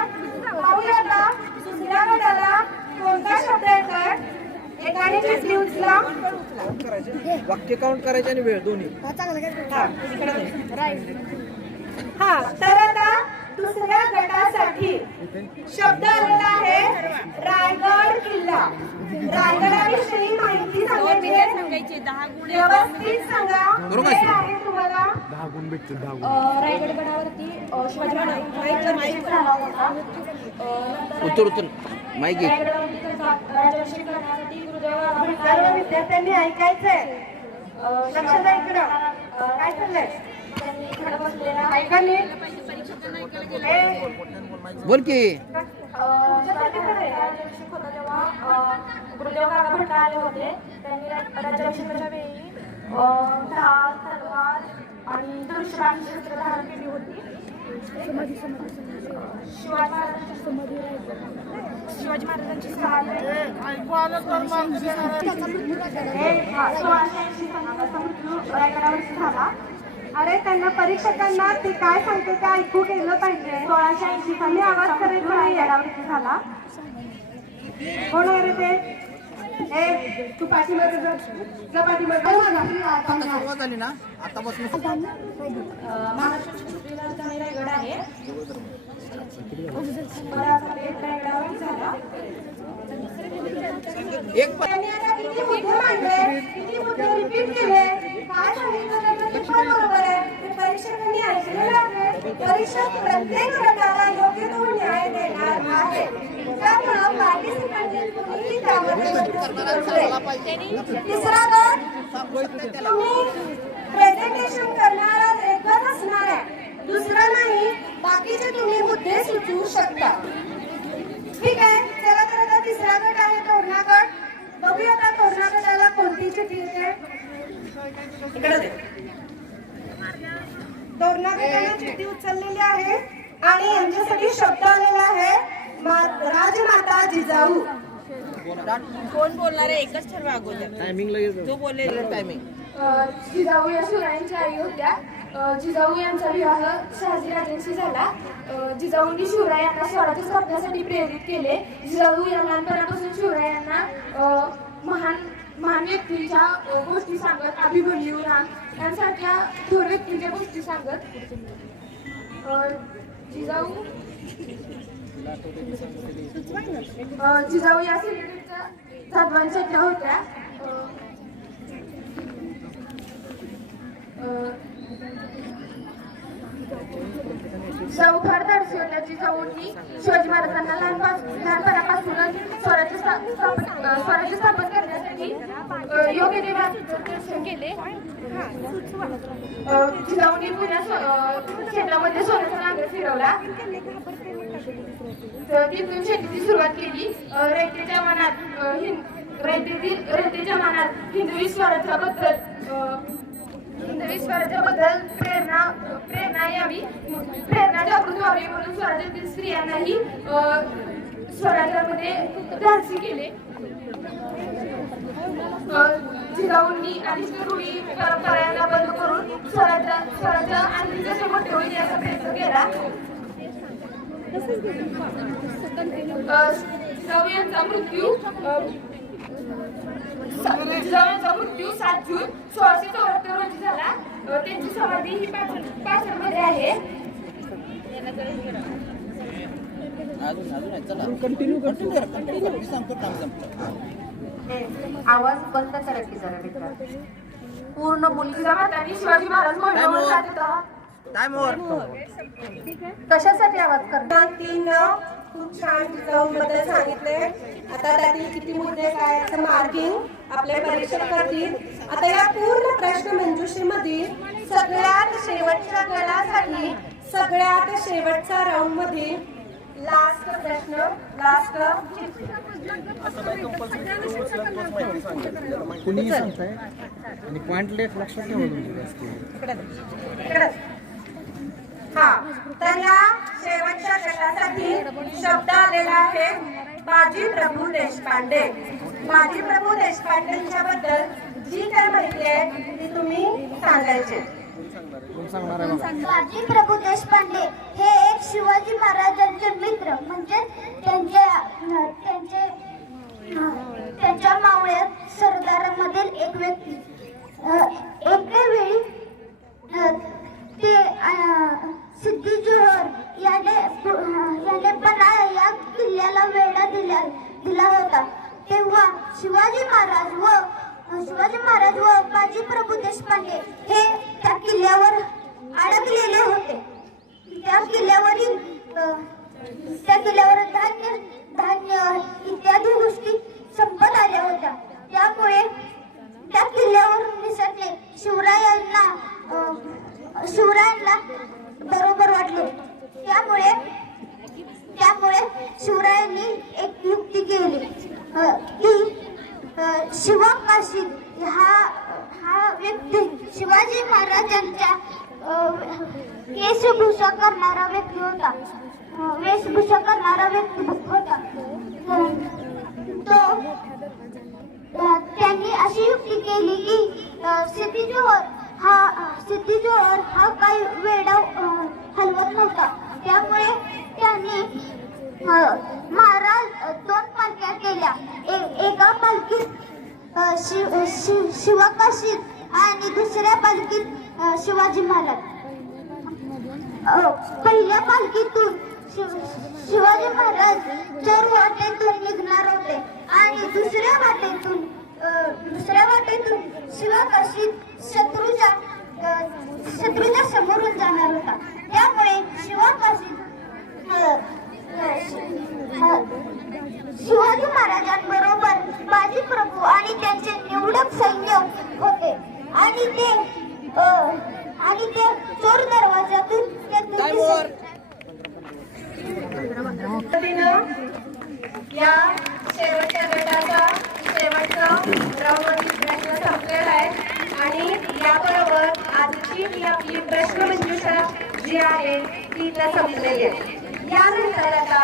पाहूया का दुसऱ्या गटाला कोणता शब्द येतोय. एकाने चिठ्ठी उचला. वाक्य काउंट करायचे आणि वेळ दोन्ही. हा, तर आता दुसऱ्या गटासाठी शब्द आलेला आहे रायगड किल्ला. रायगडाविषयी माहिती सांगायची आहे. व्यवस्थित सांगा. वेळ आहे तुम्हाला. रायगडगडावरती शिवाजी महाराज झाला होता. उतर माईक घे. राज्याभिषेक करण्यासाठी गुरुदेव सर्व विद्यार्थ्यांनी ऐकायचंय. लक्ष द्या इकडं. काय चाललंय ऐका नीट. बोल की. राज्याभिषेक होता तेव्हा गुरुदेव काका भट्ट आले होते. त्यांनी राज्याभिषेकाच्या वेळी ढाल, तलवार आणि धनुष्यबाण शस्त्र धारण केली होती. शिवाजी महाराजांची समाधी रायगडावरती झाला. अरे त्यांना परीक्षकांना ते काय सांगते ते ऐकू केलं पाहिजे. 1680 कमी आवाज करायचा नाही. याडावरती झाला. कोण आहे रे ते. तू पाठीमध्ये जा पाठीमध्ये. सुरुवात झाली ना आतापासून. महाराष्ट्र छत्रपतीला राजधानी रायगड आहे. रायगडावरती झाला. त्यांनी आता किती मुद्दे मांडले, किती मुद्दे रिपीट केले, काय सांगितलं त्यांना ते पण बरोबर आहे. ते परीक्षकांनी ऐकलेलं आहे. परीक्षक प्रत्येक गटाला योग्य तो न्याय देणार आहे. त्यामुळं पार्टिसिपंट तुम्ही त्यामध्ये तिसरा गट तुम्ही प्रेझेंटेशन करणारा एकच असणार आहे, दुसरं नाही. बाकीचे तुम्ही मुद्दे सुचवू शकता. ठीक आहे, चला तर आता तिसरा गट आहे तोरणा गट. बघूया का तोरणा गटाला कोणती चिठ्ठी येते. तोरणा गटाने चिठ्ठी उचललेली आहे आणि यांच्यासाठी शब्द आलेला आहे राजमाता जिजाऊ. कोण बोलणार आहे एकच ठरवा अगोदर जो बोलेल टायमिंग. जिजाऊ या शिवरायांच्या आई होत्या. जिजाऊ यांचा विवाह शहाजीराजांशी झाला. जिजाऊंनी शिवरायांना स्वराज्य स्थापनेसाठी प्रेरित केले. जिजाऊ या लहानपणापासून शिवरायांना महान व्यक्तीच्या गोष्टी सांगत, अभिमन्यू, राम यांसारख्या थोर व्यक्तींच्या गोष्टी सांगत. जिजाऊ या सिलेक्टच्या तत्वांच्या होत्या. फार धाडसी होत्या. जिजाऊंनी शिवाजी महाराजांना लहानपणापासूनच स्वराज्य स्थापन करण्यासाठी योग्य ते मार्गदर्शन केले. जिजाऊंनी पुण्या क्षेत्रामध्ये सोन्याचा नांगर फिरवला. तिथून शेतीची सुरुवात केली. रयतेच्या मनात हिंदवी स्वराज्याबद्दल प्रेरणा यावी, प्रेरणा जागृत व्हावी म्हणून स्वराज्यातील स्त्रियांनाही स्वराज्यामध्ये धाडसी केले. जिजाऊंनी अनिष्ट रूढी परंपरांना बंद करून स्वराज्य आणखी जसे मोठे होईल याचा प्रयत्न केला. जिजाऊ यांचा मृत्यू 7 जून 1674 रोजी झाला. त्यांची समाधी ही पाचडमध्ये आहे. आवाज बंद करा की जरा मित्र. पूर्ण मुलीच्या मातांनी शिवाजी महाराज मोहिमेवर जात होता. कशासाठी आवाज करतात? 3 खूप छान जिजाऊंबद्दल सांगितले. आता त्यातील किती मुद्दे काय असं मार्किंग आपले परीक्षण करतील. आता या पूर्ण प्रश्न मंजुषेमधील सगळ्यात शेवटच्या गणासाठी सगळ्यात शेवटच्या राऊंड मध्ये लास्ट प्रश्न तर या शेवटच्या गटासाठी शब्द आलेला आहे बाजी प्रभू देशपांडे. बाजी प्रभू देशपांडेंच्या बद्दल जी काय माहिती आहे ती तुम्ही सांगायचे. बाजी प्रभू देशपांडे हे एक शिवाजी महाराजांचे मित्र म्हणजे त्यांच्या मावळ्यात सरदारांमधील एक व्यक्ती. एके वेळी ते सिद्धी जोहर याने पन्हाळा या किल्ल्याला वेढा दिला होता. तेव्हा शिवाजी महाराज व बाजी प्रभू देशपांडे हे त्या किल्ल्यावर अडकलेले होते. त्या किल्ल्यावर धान्य इत्यादी गोष्टी संपत आल्या होत्या. त्यामुळे त्या किल्ल्यावर निसटले शिवरायांना बरोबर वाटले. त्यामुळे शिवरायांनी एक युक्ती केली की शिवकाशी हा व्यक्ती शिवाजी महाराजांच्या वेशभूषा करणारा व्यक्ती होता. त्यांनी अशी युक्ती केली की सिद्धी जोहर हा काही वेडा हलवत नव्हता. त्यामुळे त्यांनी महाराज 2 पालख्या केल्या. एका पालखीत शिवकाशीत आणि दुसऱ्या पालखीत शिवाजी महाराज. पहिल्या पालखीतून शिवाजी महाराज चोर वाटेतून निघणार होते आणि दुसऱ्या वाटेतून शिवकाशीत शत्रूच्या समोरून जाणार होता. त्यामुळे शिवकाशीत शिवाजी महाराजांबरोबर बाजी प्रभू आणि त्यांचे निवडक सैन्य होते आणि ते चोर दरवाजातून या शेवटच्या गटाचा शेवटचा राऊंड प्रश्न संपलेला आहे आणि याबरोबर आजची ही आपली प्रश्न मंजुषा जी आहे ती इथं संपलेली आहे. यानंतर आता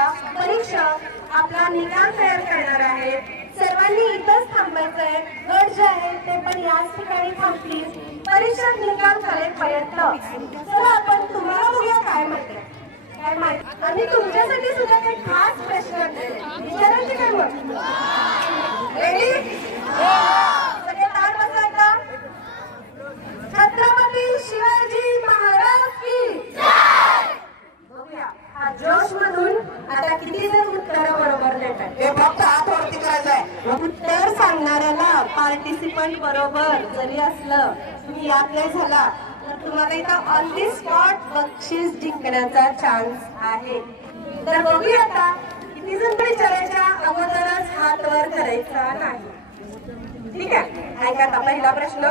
परीक्षक आपला निकाल तयार करणार आहे. सर्वांनी इथंच थांबायचंय. गट जे आहे ते पण याच ठिकाणी थांबतील. परीक्षक निकाल करेपर्यंत चला आपण तुम्हाला बघूया काय म्हणते. काय माहिती आणि तुमच्यासाठी सुद्धा काही खास प्रश्न विचारायचे काय मग? रेडी? सगळे ताट बसायचा. छत्रपती शिवाजी महाराज की बघूया हा जोश मधून आता किती जण उत्तर बरोबर देतात. हे फक्त हात वरती करायचंय. उत्तर सांगणाऱ्याला पार्टिसिपंट बरोबर जरी असलं तुम्ही याद नाही झाला तर तुम्हाला इथं ऑन दी स्पॉट बक्षीस जिंकण्याचा चान्स आहे. तर बघूया आता किती जण विचारायच्या अगोदरच हात वर करायचा नाही. ठीक आहे, ऐका आता पहिला प्रश्न.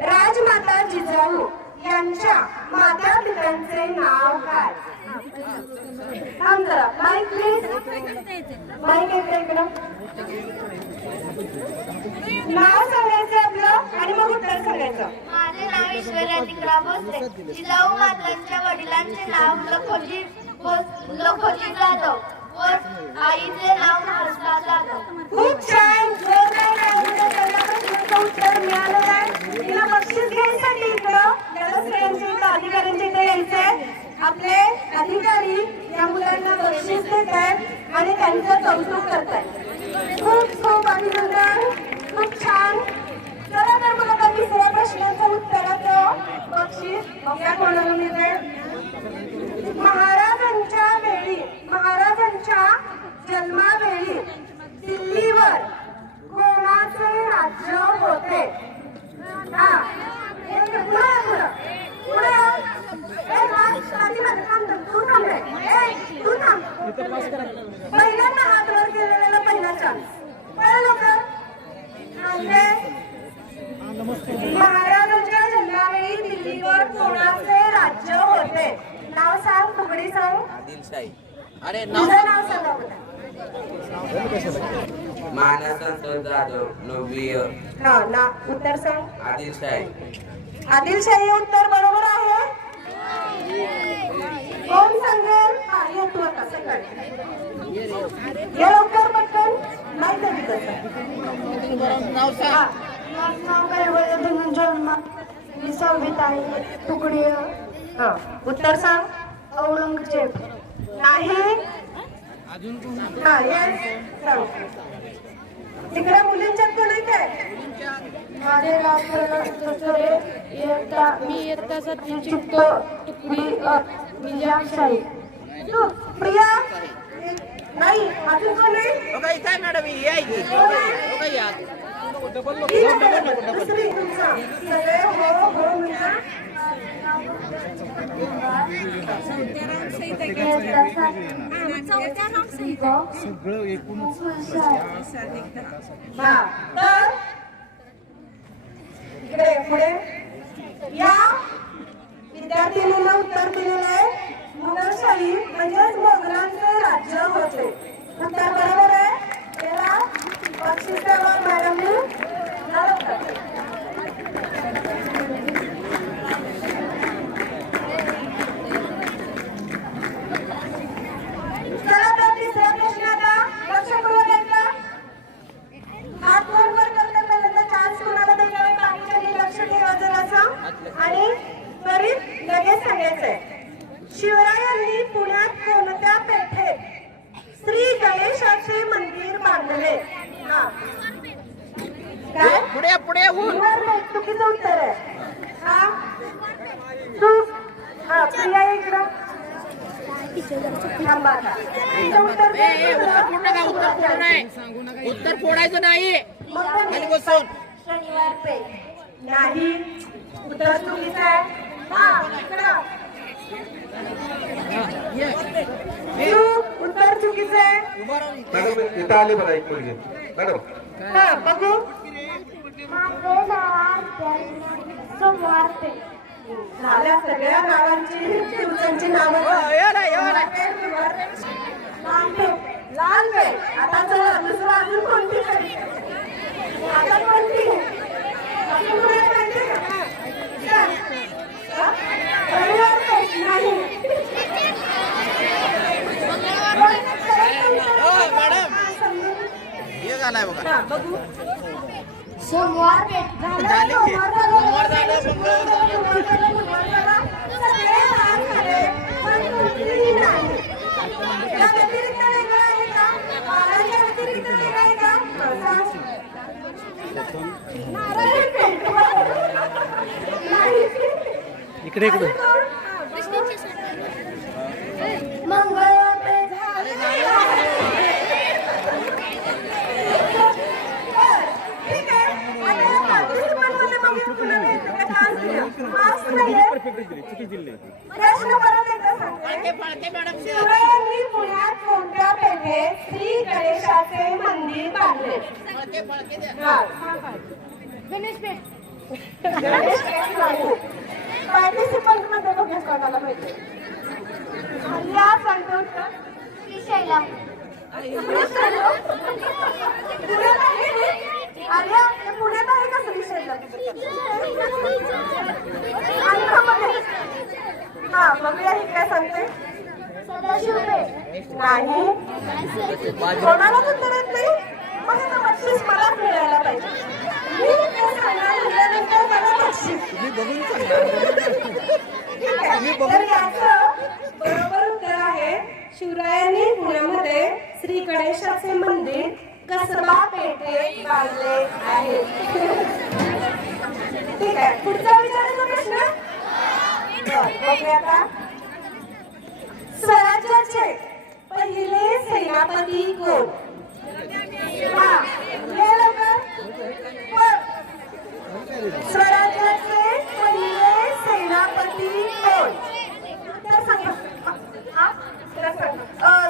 राजमाता जिजाऊ यांच्या माता पित्यांचे नाव काय? थांब जरा, माईक प्लीज. माईक इकडं. नाव सांगायचं आपलं आणि मग उत्तर सांगायचं. माझे नाव ईश्वर्या दिकरा भोसले. जिजाऊ मातांच्या वडिलांचे नाव लखोजी जाधव व आईचे नाव महाराष्ट्र जाधव. खूप छान. जोरदार टाळ्या. पहिल्या प्रश्नाचं उत्तर मिळालं आहे. तिला बक्षीस घ्यायसाठी इकडं सगळ्यांच्या इथं अधिकाऱ्यांच्या इथं यायचंय. आपले अधिकारी या मुलांना बक्षीस देत आहेत आणि त्यांचं कौतुक करतायत. खूप खूप अभिनंदन. खूप छान. चला तर मग आता तिसऱ्या प्रश्नाचं उत्तराचं बक्षीस बघूया कोणाला मिळते. महाराजांच्या जन्मावेळी दिल्लीवर कोणाचे राज्य होते? हा तू थांब. पहिल्यांदा हात वर केलेला पहिला चान्स. लवकर. महाराजांच्या जन्मावेळी दिल्लीवर कोणाचे राज्य होते? नाव सांग. तुकडी सांग. आदिलशाही. अरे तुझं नाव सांगा बघा. मानसंत जाधव 9वी हा ना. उत्तर सांग. आदिलशाही. आदिलशाही उत्तर बरोबर आहे. कोण सांगेल? हा ये तू आता सकाळी ये लवकर पटकन. नाही नाव सांग. नाव काय वय जन्म मी 6वीत आहे. तुकडी हा उत्तर सांग. औरंगजेब. नाही. हा येस सांग. तिकडे मुलींच्यात कोण आहे काय? माझे नाव मी इयत्ता 7वी शिकतो. तुकडी निजामशाही. तू प्रिया. नाही. अजून कोण आहे? काय मॅडम या दुसरी तुमचा सगळे हो हो म्हणा. हा तर इकडे पुढे या विद्यार्थिनीला उत्तर दिलेलं आहे. मुघलशाही म्हणजेच मोगलांचे राज्य होते. उत्तर बरोबर आहे. त्याला बक्षीस द्यावा मॅडमनी. चला तर तिसरा प्रश्न आता लक्षपूर्वक ऐका. हात वर करता पहिल्यांदा चान्स कोणाला द्यावे बाकीच्या लक्ष ठेवा जरासा आणि त्वरित लगेच सांगायचंय. शिवरायांनी पुण्यात कोणत्या पेठेत श्री गणेशाचे मंदिर बांधले? हा काय? पुढे पुढे चुकीचं उत्तर आहे. हा चूक. हा प्रिया इकडं थांबा आता. उत्तर फोडायचं नाही. खाली बसून. शनिवार पेठ नाही. उत्तर चुकीचं आहे. हा इकडं उत्तर चुकीचं आहे. मॅडम इथं आले बघा एक मुलगी. मॅडम हा बघू. सोमवार पेठ. झाल्या सगळ्या गावांची दिवसांची नावं. लाल पेठ. आता चला दुसरं अजून कोणती तरी. आता कोणती? अजून कोणाला माहिती का? रविवार पेठ नाही. हा बघू. सोमवार पेठ झाले की. सोमवार झालं, सगळे लहान झाले, पण कोणतीही नाही. त्या व्यतिरिक्त वेगळं आहे का? बाराच्या व्यतिरिक्त वेगळं आहे का? नारायण पेठ. नाही. इकडे इकडे. मंगळवार पेठ ठीक आहे. आता पार्टिसिपंटमध्ये बघूया पुन्हा वेगवेगळ्या class दिल्या. Marks दिले. प्रश्न परत एकदा सांगते. शिवरायांनी पुण्यात कोणत्या पेठेत श्री गणेशाचे मंदिर बांधले? हा, सांगा. गणेश पेठ गणेश पेठ नाही. पार्टिसिपंट मध्ये बघूया कोणाला पाहिजे. या सांगतो का? श्रीशैलम पुण्यात आहे हे? आर्या, हे पुण्यात आहे का श्रीशैलम? आंध्रमध्ये. हा बघूया ही काय सांगते. सदाशिव पेठ नाही. कोणालाच उत्तर येत नाही. मग आता बक्षीस मला मिळायला पाहिजे. मी ते सांगणार म्हटल्यानंतर मला बक्षीस. ठीक आहे. तर याचं बरोबर उत्तर आहे शिवरायांनी पुण्यामध्ये श्री गणेशाचे मंदिर कसबा पेठेत बांधले आहे. ठीक आहे. पुढचा विचारायचा प्रश्न बघूया आता. स्वराज्याचे पहिले सेनापती कोण? हा, हे लवकर. स्वराज्याचे पहिले सेनापती कोण? तर सांगा. हा, तर सांगा.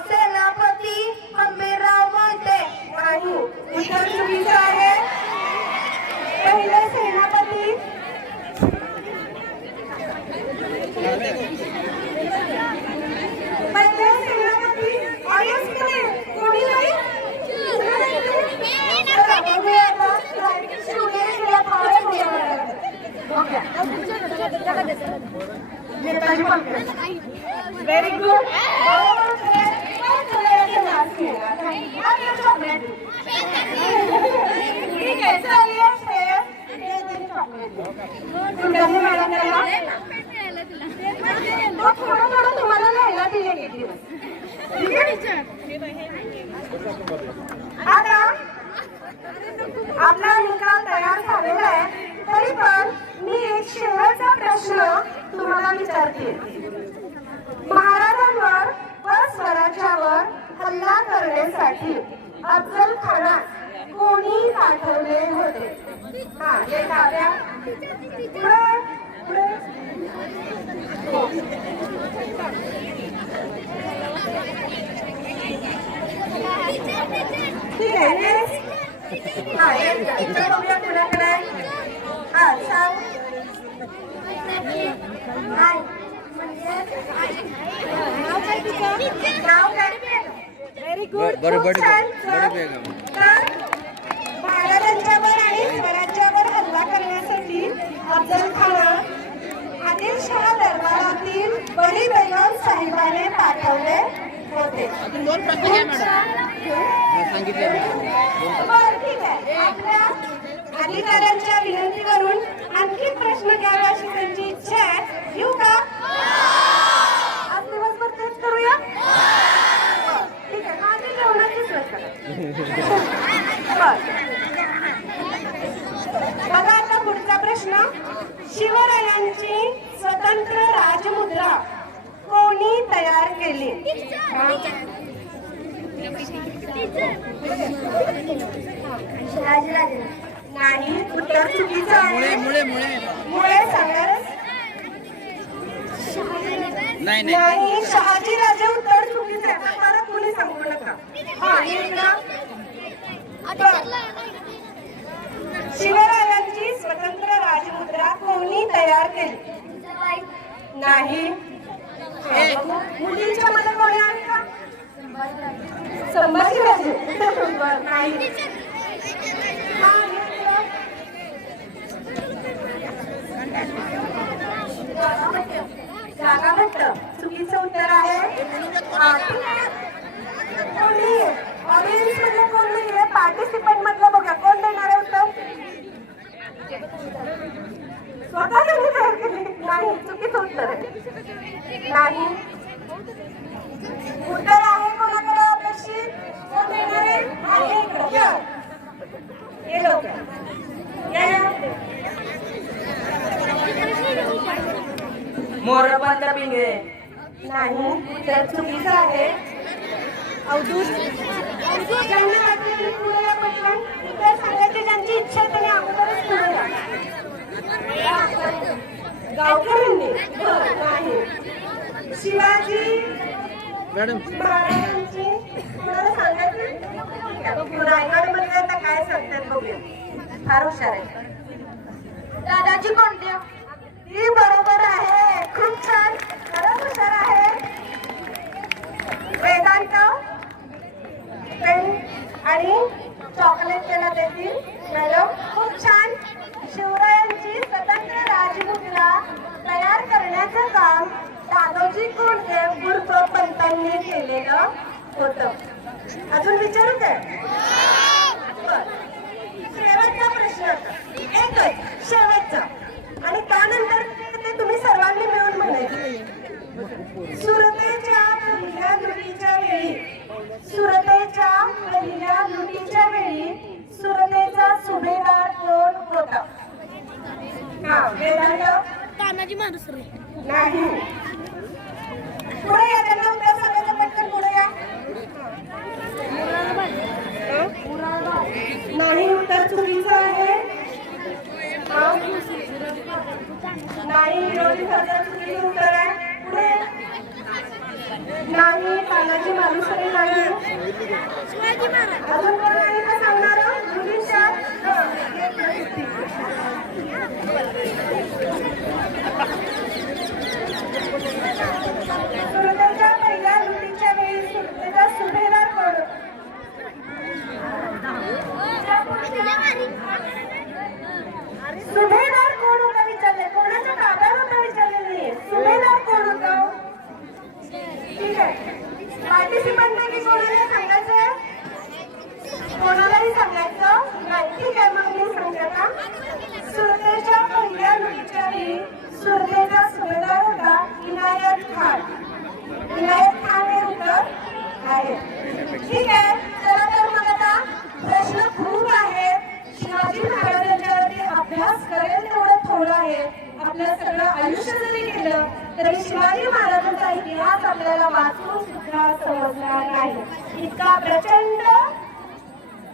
सेनापती हंबीरराव मोहिते. नाही, उत्तर चुकीचं आहे. पहिले सेनापती पहिले सेनापती आयुष केले. कोणी नाही? चला, बघूया आता. शिवनेरीला फार मोठा आहे. बघूया. नेताजी पालकर. Very good. ठीक आहे. चलिए श्रेयस. तुमच्याशी मॅडम थोडं थोडं तुम्हाला लिहायला दिले एक दिवस. ठीक आहे. आता आपला निकाल तयार झालेला आहे. तरी पण मी एक शेवटचा प्रश्न तुम्हाला विचारते. महाराजांवर व स्वराज्यावर हल्ला करण्यासाठी अफजल खानास कोणी पाठवले होते? हा, हे डाव्या. पुढे, पुढे. हो. ठीक आहे. next. हा, इकडे बघूया पुण्याकडे. हा, सांग. हाय. नाव काय? Very good. बरोबर. महाराजांच्यावर आणि स्वराज्यावर हल्ला करण्यासाठी अफजल खान आदिलशाह दरबारातील बडी बेगम साहेबाने पाठवले होते. बरं, ठीक आहे. आपल्या अधिकाऱ्यांच्या विनंतीवरून आणखी प्रश्न घ्यावे अशी त्यांची इच्छा आहे. येऊ का? आज दिवसभर तेच करूया. ठीक आहे. आधी जेवणाची सोय करा. बघा आता पुढचा प्रश्न. शिवरायांची स्वतंत्र राजमुद्रा कोणी तयार केली? शिवाजीराजे नाही, उत्तर चुकीचं आहे. मुळे सांगणारच नाही. शहाजी राजे उत्तर चुकीचं आहे. मला कोणी सांगू नका. हा, शिवरायांची स्वतंत्र राजमुद्रा कोणी तयार केली? नाही. मुलींच्या मध्ये कोणी आहे का? संभाजीराजे. नाही. जागा भट्ट. चुकीचं उत्तर आहे. ऑडियन्स मध्ये कोण नाहीये? पार्टिसिपंट मधलं हे लवकर या मोरपंत पिंगळे. नाही तर चुकीचं आहे. अवधूत ज्यांना वाटलं पुढे या पटकन उत्तर सांगायची ज्यांची इच्छा त्यांनी अगोदरच पुढे या. गावकऱ्यांनी बरं, नाही. शिवाजी महाराजांची कुणाला सांगायची रायगड मध्ये आता काय सांगतात बघूया. फार हुशार आहे. दादाजी कोणते? ही बरोबर आहे. खूप छान. खरंच हुशार आहे. वेदांत पेन आणि चॉकलेट त्याला देतील मॅडम. खूप छान. शिवरायांची स्वतंत्र राजमुद्रा तयार करण्याचं काम दादोजी कोंडदेव उर्फ पंतांनी केलेलं होतं. अजून विचारू काय? शेवटचा प्रश्न एकच शेवटचा आणि त्यानंतर ते तुम्ही सर्वांनी मिळून म्हणायचे. सुरतेच्या पहिल्या लुटीच्या वेळी सुरतेचा सुभेदार कोण होता? हा वेदांत तानाजी मालुसरे. नाही. पुढे या. त्यांना उत्तर सांगायचं पटकन पुढे या. नाही उत्तर चुकीचं आहे. नाही विरोधी खासदार चुकीचं उत्तर आहे. पुढे नाही तानाजी मालुसरे नाही. शिवाजी महाराज. अजून कोण आहे का सांगणार? सुरतेच्या पहिल्या लुटीच्या वेळी सुरतेचा सुभेदार कोण? सुभेदार कोण होता विचारले. कोणाच्या ताब्यात होता विचारले नाही. सुभेदार कोण होता? ठीक आहे. पार्टिसिपंट की कोणाला सांगायचं? कोणालाही सांगायचं नाही. ठीक आहे मग मी सांगते आता. सुरतेच्या पहिल्या लुटीच्या वेळी सुरतेचा सुभेदार होता इनायत खान. इनायत खान हे उत्तर आहे. ठीक आहे. चला तर मग आता प्रश्न खूप आहेत. शिवाजी महाराजांच्यावरती अभ्यास करेल तेवढं थोडं आहे. आपलं सगळं आयुष्य जरी केलं तरी शिवाजी महाराजांचा इतिहास आपल्याला वाचून सुद्धा समजणार नाही. इतका प्रचंड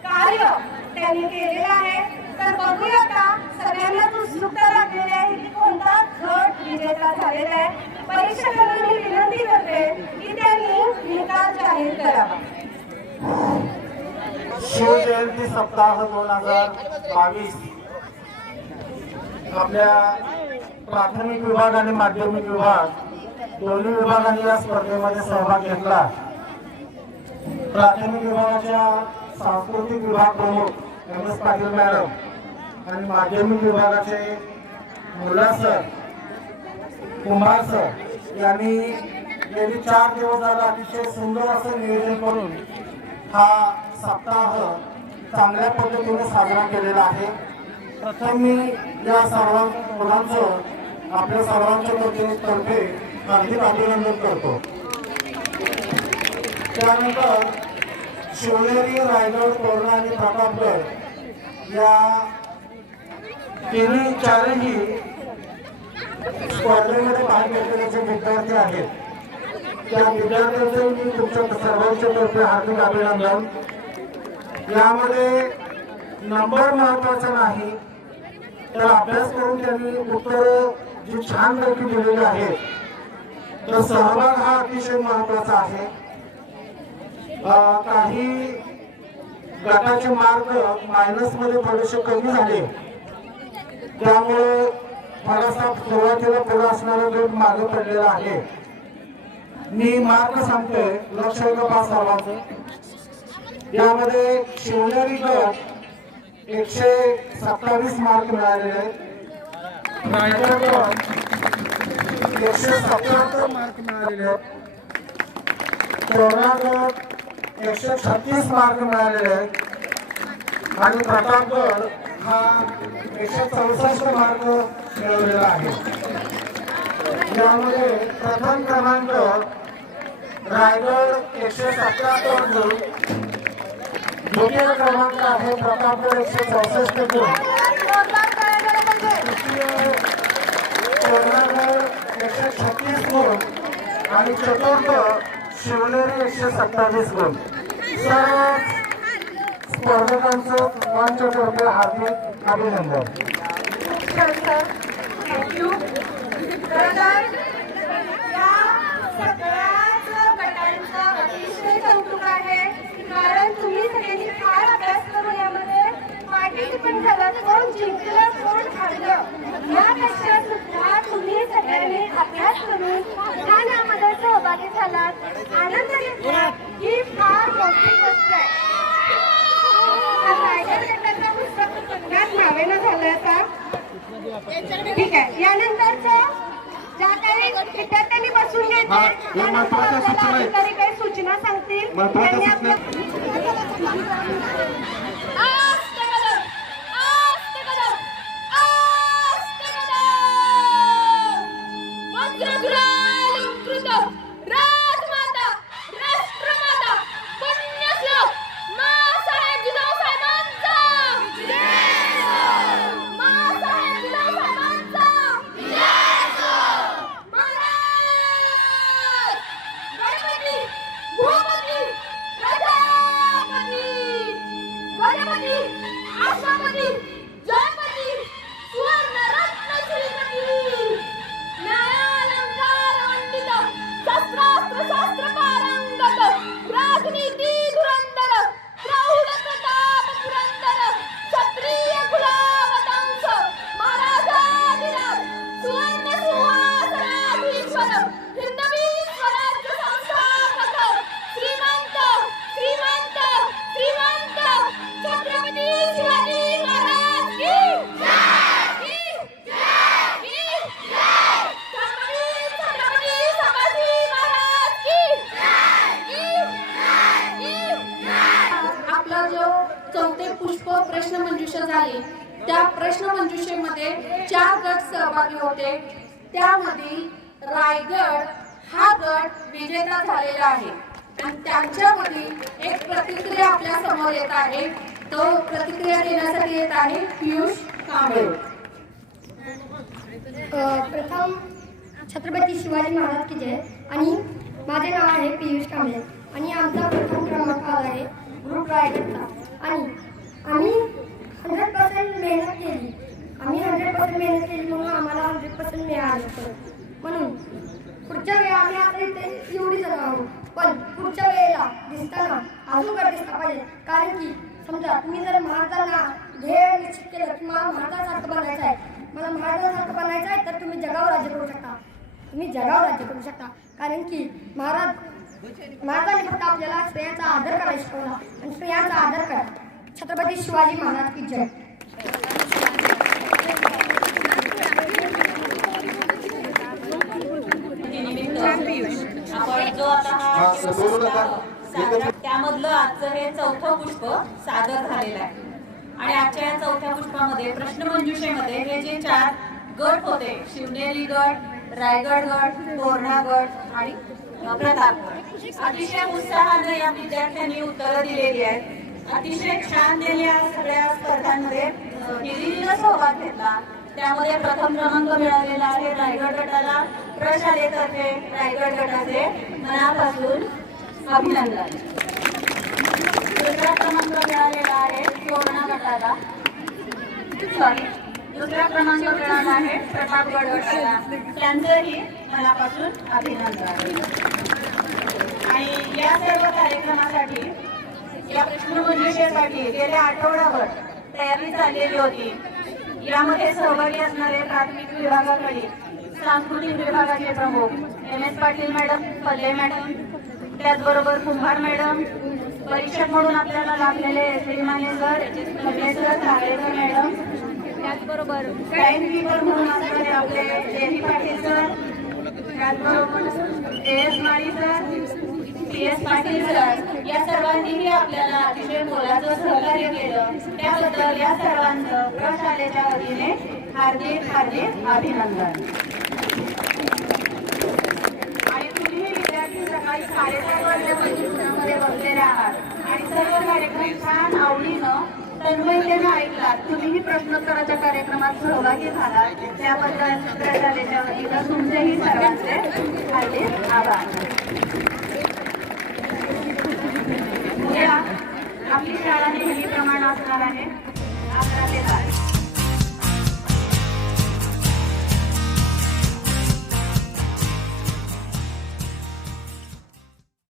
कार्य त्यांनी केलेलं आहे. तर बघूया आता सगळ्यांनाच उत्सुकता लागलेली आहे की कोणता गट विजेता झालेला आहे. परीक्षकांना मी विनंती करते की त्यांनी निकाल जाहीर करावा. शिवजयंती सप्ताह 2022 आपल्या प्राथमिक विभाग आणि माध्यमिक विभाग दोन्ही विभागांनी या स्पर्धेमध्ये सहभाग घेतला. प्राथमिक विभागाच्या सांस्कृतिक विभाग प्रमुख एम एस पाटील मॅडम आणि माध्यमिक विभागाचे मुला सर कुमार सर यांनी गेली 4 दिवस झाला अतिशय सुंदर असं नियोजन करून हा सप्ताह चांगल्या पद्धतीने साजरा केलेला आहे. प्रथम मी या सर्व मुलांचं आपल्या सर्वांच्या तर्फे हार्दिक अभिनंदन करतो. त्यानंतर शिवनेरी, रायगड, तोरणा आणि प्रतापगड या चारही स्पर्धेमध्ये भाग घेतलेले जे विद्यार्थी आहेत त्या विद्यार्थ्यांचे मी तुमच्या सर्वांच्या तर्फे हार्दिक अभिनंदन. यामध्ये नंबर महत्वाचा नाही तर अभ्यास करून त्यांनी उत्तर जी छानपैकी दिलेली आहेत तर सहभाग हा अतिशय महत्वाचा आहे. काही गटाचे मार्क मायनस मध्ये थोडेसे कमी झाले त्यामुळे थोडासा सुरुवातीला पुढे असणारा गट मागे पडलेला आहे. मी मार्क सांगतोय, लक्ष का पास सर्वांचं. यामध्ये शिवनेरी गट 127 मार्क मिळालेले आहेत. रायगड गट 177 मार्क मिळालेले आहेत. तोरणा गट 136 मार्क मिळालेले आहेत आणि प्रतापगड हा 164 मार्क मिळवलेला आहे. यामध्ये प्रथम क्रमांक रायगड 177 घेऊन द्वितीय क्रमांक आहे प्रतापगड 164 गुण. तृतीय तोरणागड 136 गुण आणि चतुर्थ शिवनेरी 127 गुण. सर्व स्पर्धकांचं मंचतर्फे हार्दिक अभिनंदन. थँक्यू. या सगळ्याच गटांचा अतिशय कौतुक आहे, कारण तुम्ही सगळ्यांनी फार अभ्यास करून यामध्ये पार्टिसिपेट झालात. कोण जिंकलं कोण हरलं यापेक्षा सुद्धा तुम्ही सगळ्यांनी अभ्यास करून या यामध्ये सहभागी झालात, आनंद घेतलात ही फार मोठी गोष्ट आहे. रायगड गटाचं पुस्तक सगळ्यात नावेनं झालंय आता. ठीक आहे, यानंतरचं ज्या काही विद्यार्थ्यांनी बसून घ्यायचे त्यानंतर आपल्याला अधिकारी काही सूचना सांगतील. त्यांनी आपल्या त्या प्रश्नमंजुषेमध्ये 4 गट सहभागी होते. त्यामध्ये रायगड हा गट विजेता झालेला आहे आणि त्यांच्यामध्ये एक प्रतिक्रिया आपल्या समोर येत आहे. तो प्रतिक्रिया देण्यासाठी येत आहे पियुष कांबळे. प्रथम छत्रपती शिवाजी महाराज की जय. आणि माझे नाव आहे पियुष कांबळे आणि आमचा प्रथम क्रमांक आहे ग्रुप रायगडचा. आणि आम्ही 100% मेहनत केली. म्हणून आम्हाला 100% मिळालं. म्हणून पुढच्या वेळी आम्ही आता इथे एवढी जण आहोत, पण पुढच्या वेळेला दिसताना अजून गट दिसला पाहिजे. कारण की समजा तुम्ही जर महाराजांना ध्येय निश्चित केलं की मला महाराजांसारखं बनायचं आहे, तर तुम्ही जगावर राज्य करू शकता. कारण की महाराजांनी फक्त आपल्याला स्त्रियांचा आदर करायला शिकवला आणि स्त्रियांचा आदर करा. छत्रपती शिवाजी महाराज की जय. आपण जो आता त्यामधलं आजचं हे 4थं पुष्प सादर झालेलं आहे. आणि आजच्या या 4थ्या पुष्पामध्ये प्रश्नमंजुषेमध्ये हे जे 4 गट होते, शिवनेरी गट, रायगड गट, तोरणा गट आणि प्रतापगड, अतिशय उत्साहाने या विद्यार्थ्यांनी उत्तरं दिलेली आहेत. अतिशय छान या सगळ्या स्पर्धांमध्ये निधीनं सहभाग घेतला. त्यामध्ये प्रथम क्रमांक मिळालेला आहे रायगड गटाला. प्रशालेतर्फे रायगड गटाचे मनापासून अभिनंदन. दुसरा क्रमांक मिळालेला आहे तोरणा गटाला. दुसरा क्रमांक मिळाला आहे प्रतापगड गटाला. त्यांचंही मनापासून अभिनंदन. आणि या सर्व कार्यक्रमासाठी, या प्रश्नमंजुषेसाठी गेल्या आठवडाभर तयारी चाललेली होती. यामध्ये सहभागी असणारे प्राथमिक विभागाकडील सांस्कृतिक विभागाचे प्रमुख MS पाटील मॅडम, पल्ले मॅडम, त्याचबरोबर कुंभार मॅडम, परीक्षक म्हणून आपल्याला लाभलेले श्रीमाने सर, सर, धारेकर मॅडम, त्याचबरोबर टाइम कीपर म्हणून असणारे आपले जेनी पाटील सर, त्याचबरोबर AS माळी सर, PS पाटील सर, या सर्वांनीही आपल्याला अतिशय मोलाचं सहकार्य केलं. त्याबद्दल या सर्वांचं प्रशालेच्या वतीने हार्दिक अभिनंदन. आणि तुम्ही विद्यार्थी सकाळी 7:30 वाजल्यापासून बसलेले आहात आणि सर्व कार्यक्रम पोलीस छान आवडीनं तन्मयतेनं ऐकलात. तुम्हीही प्रश्नोत्तराच्या कार्यक्रमात सहभागी झालात त्याबद्दल प्रशालेच्या वतीनं तुमचेही सर्वांचे हार्दिक आभार. उद्या आपली शाळा नेहमीप्रमाणे असणार आहे.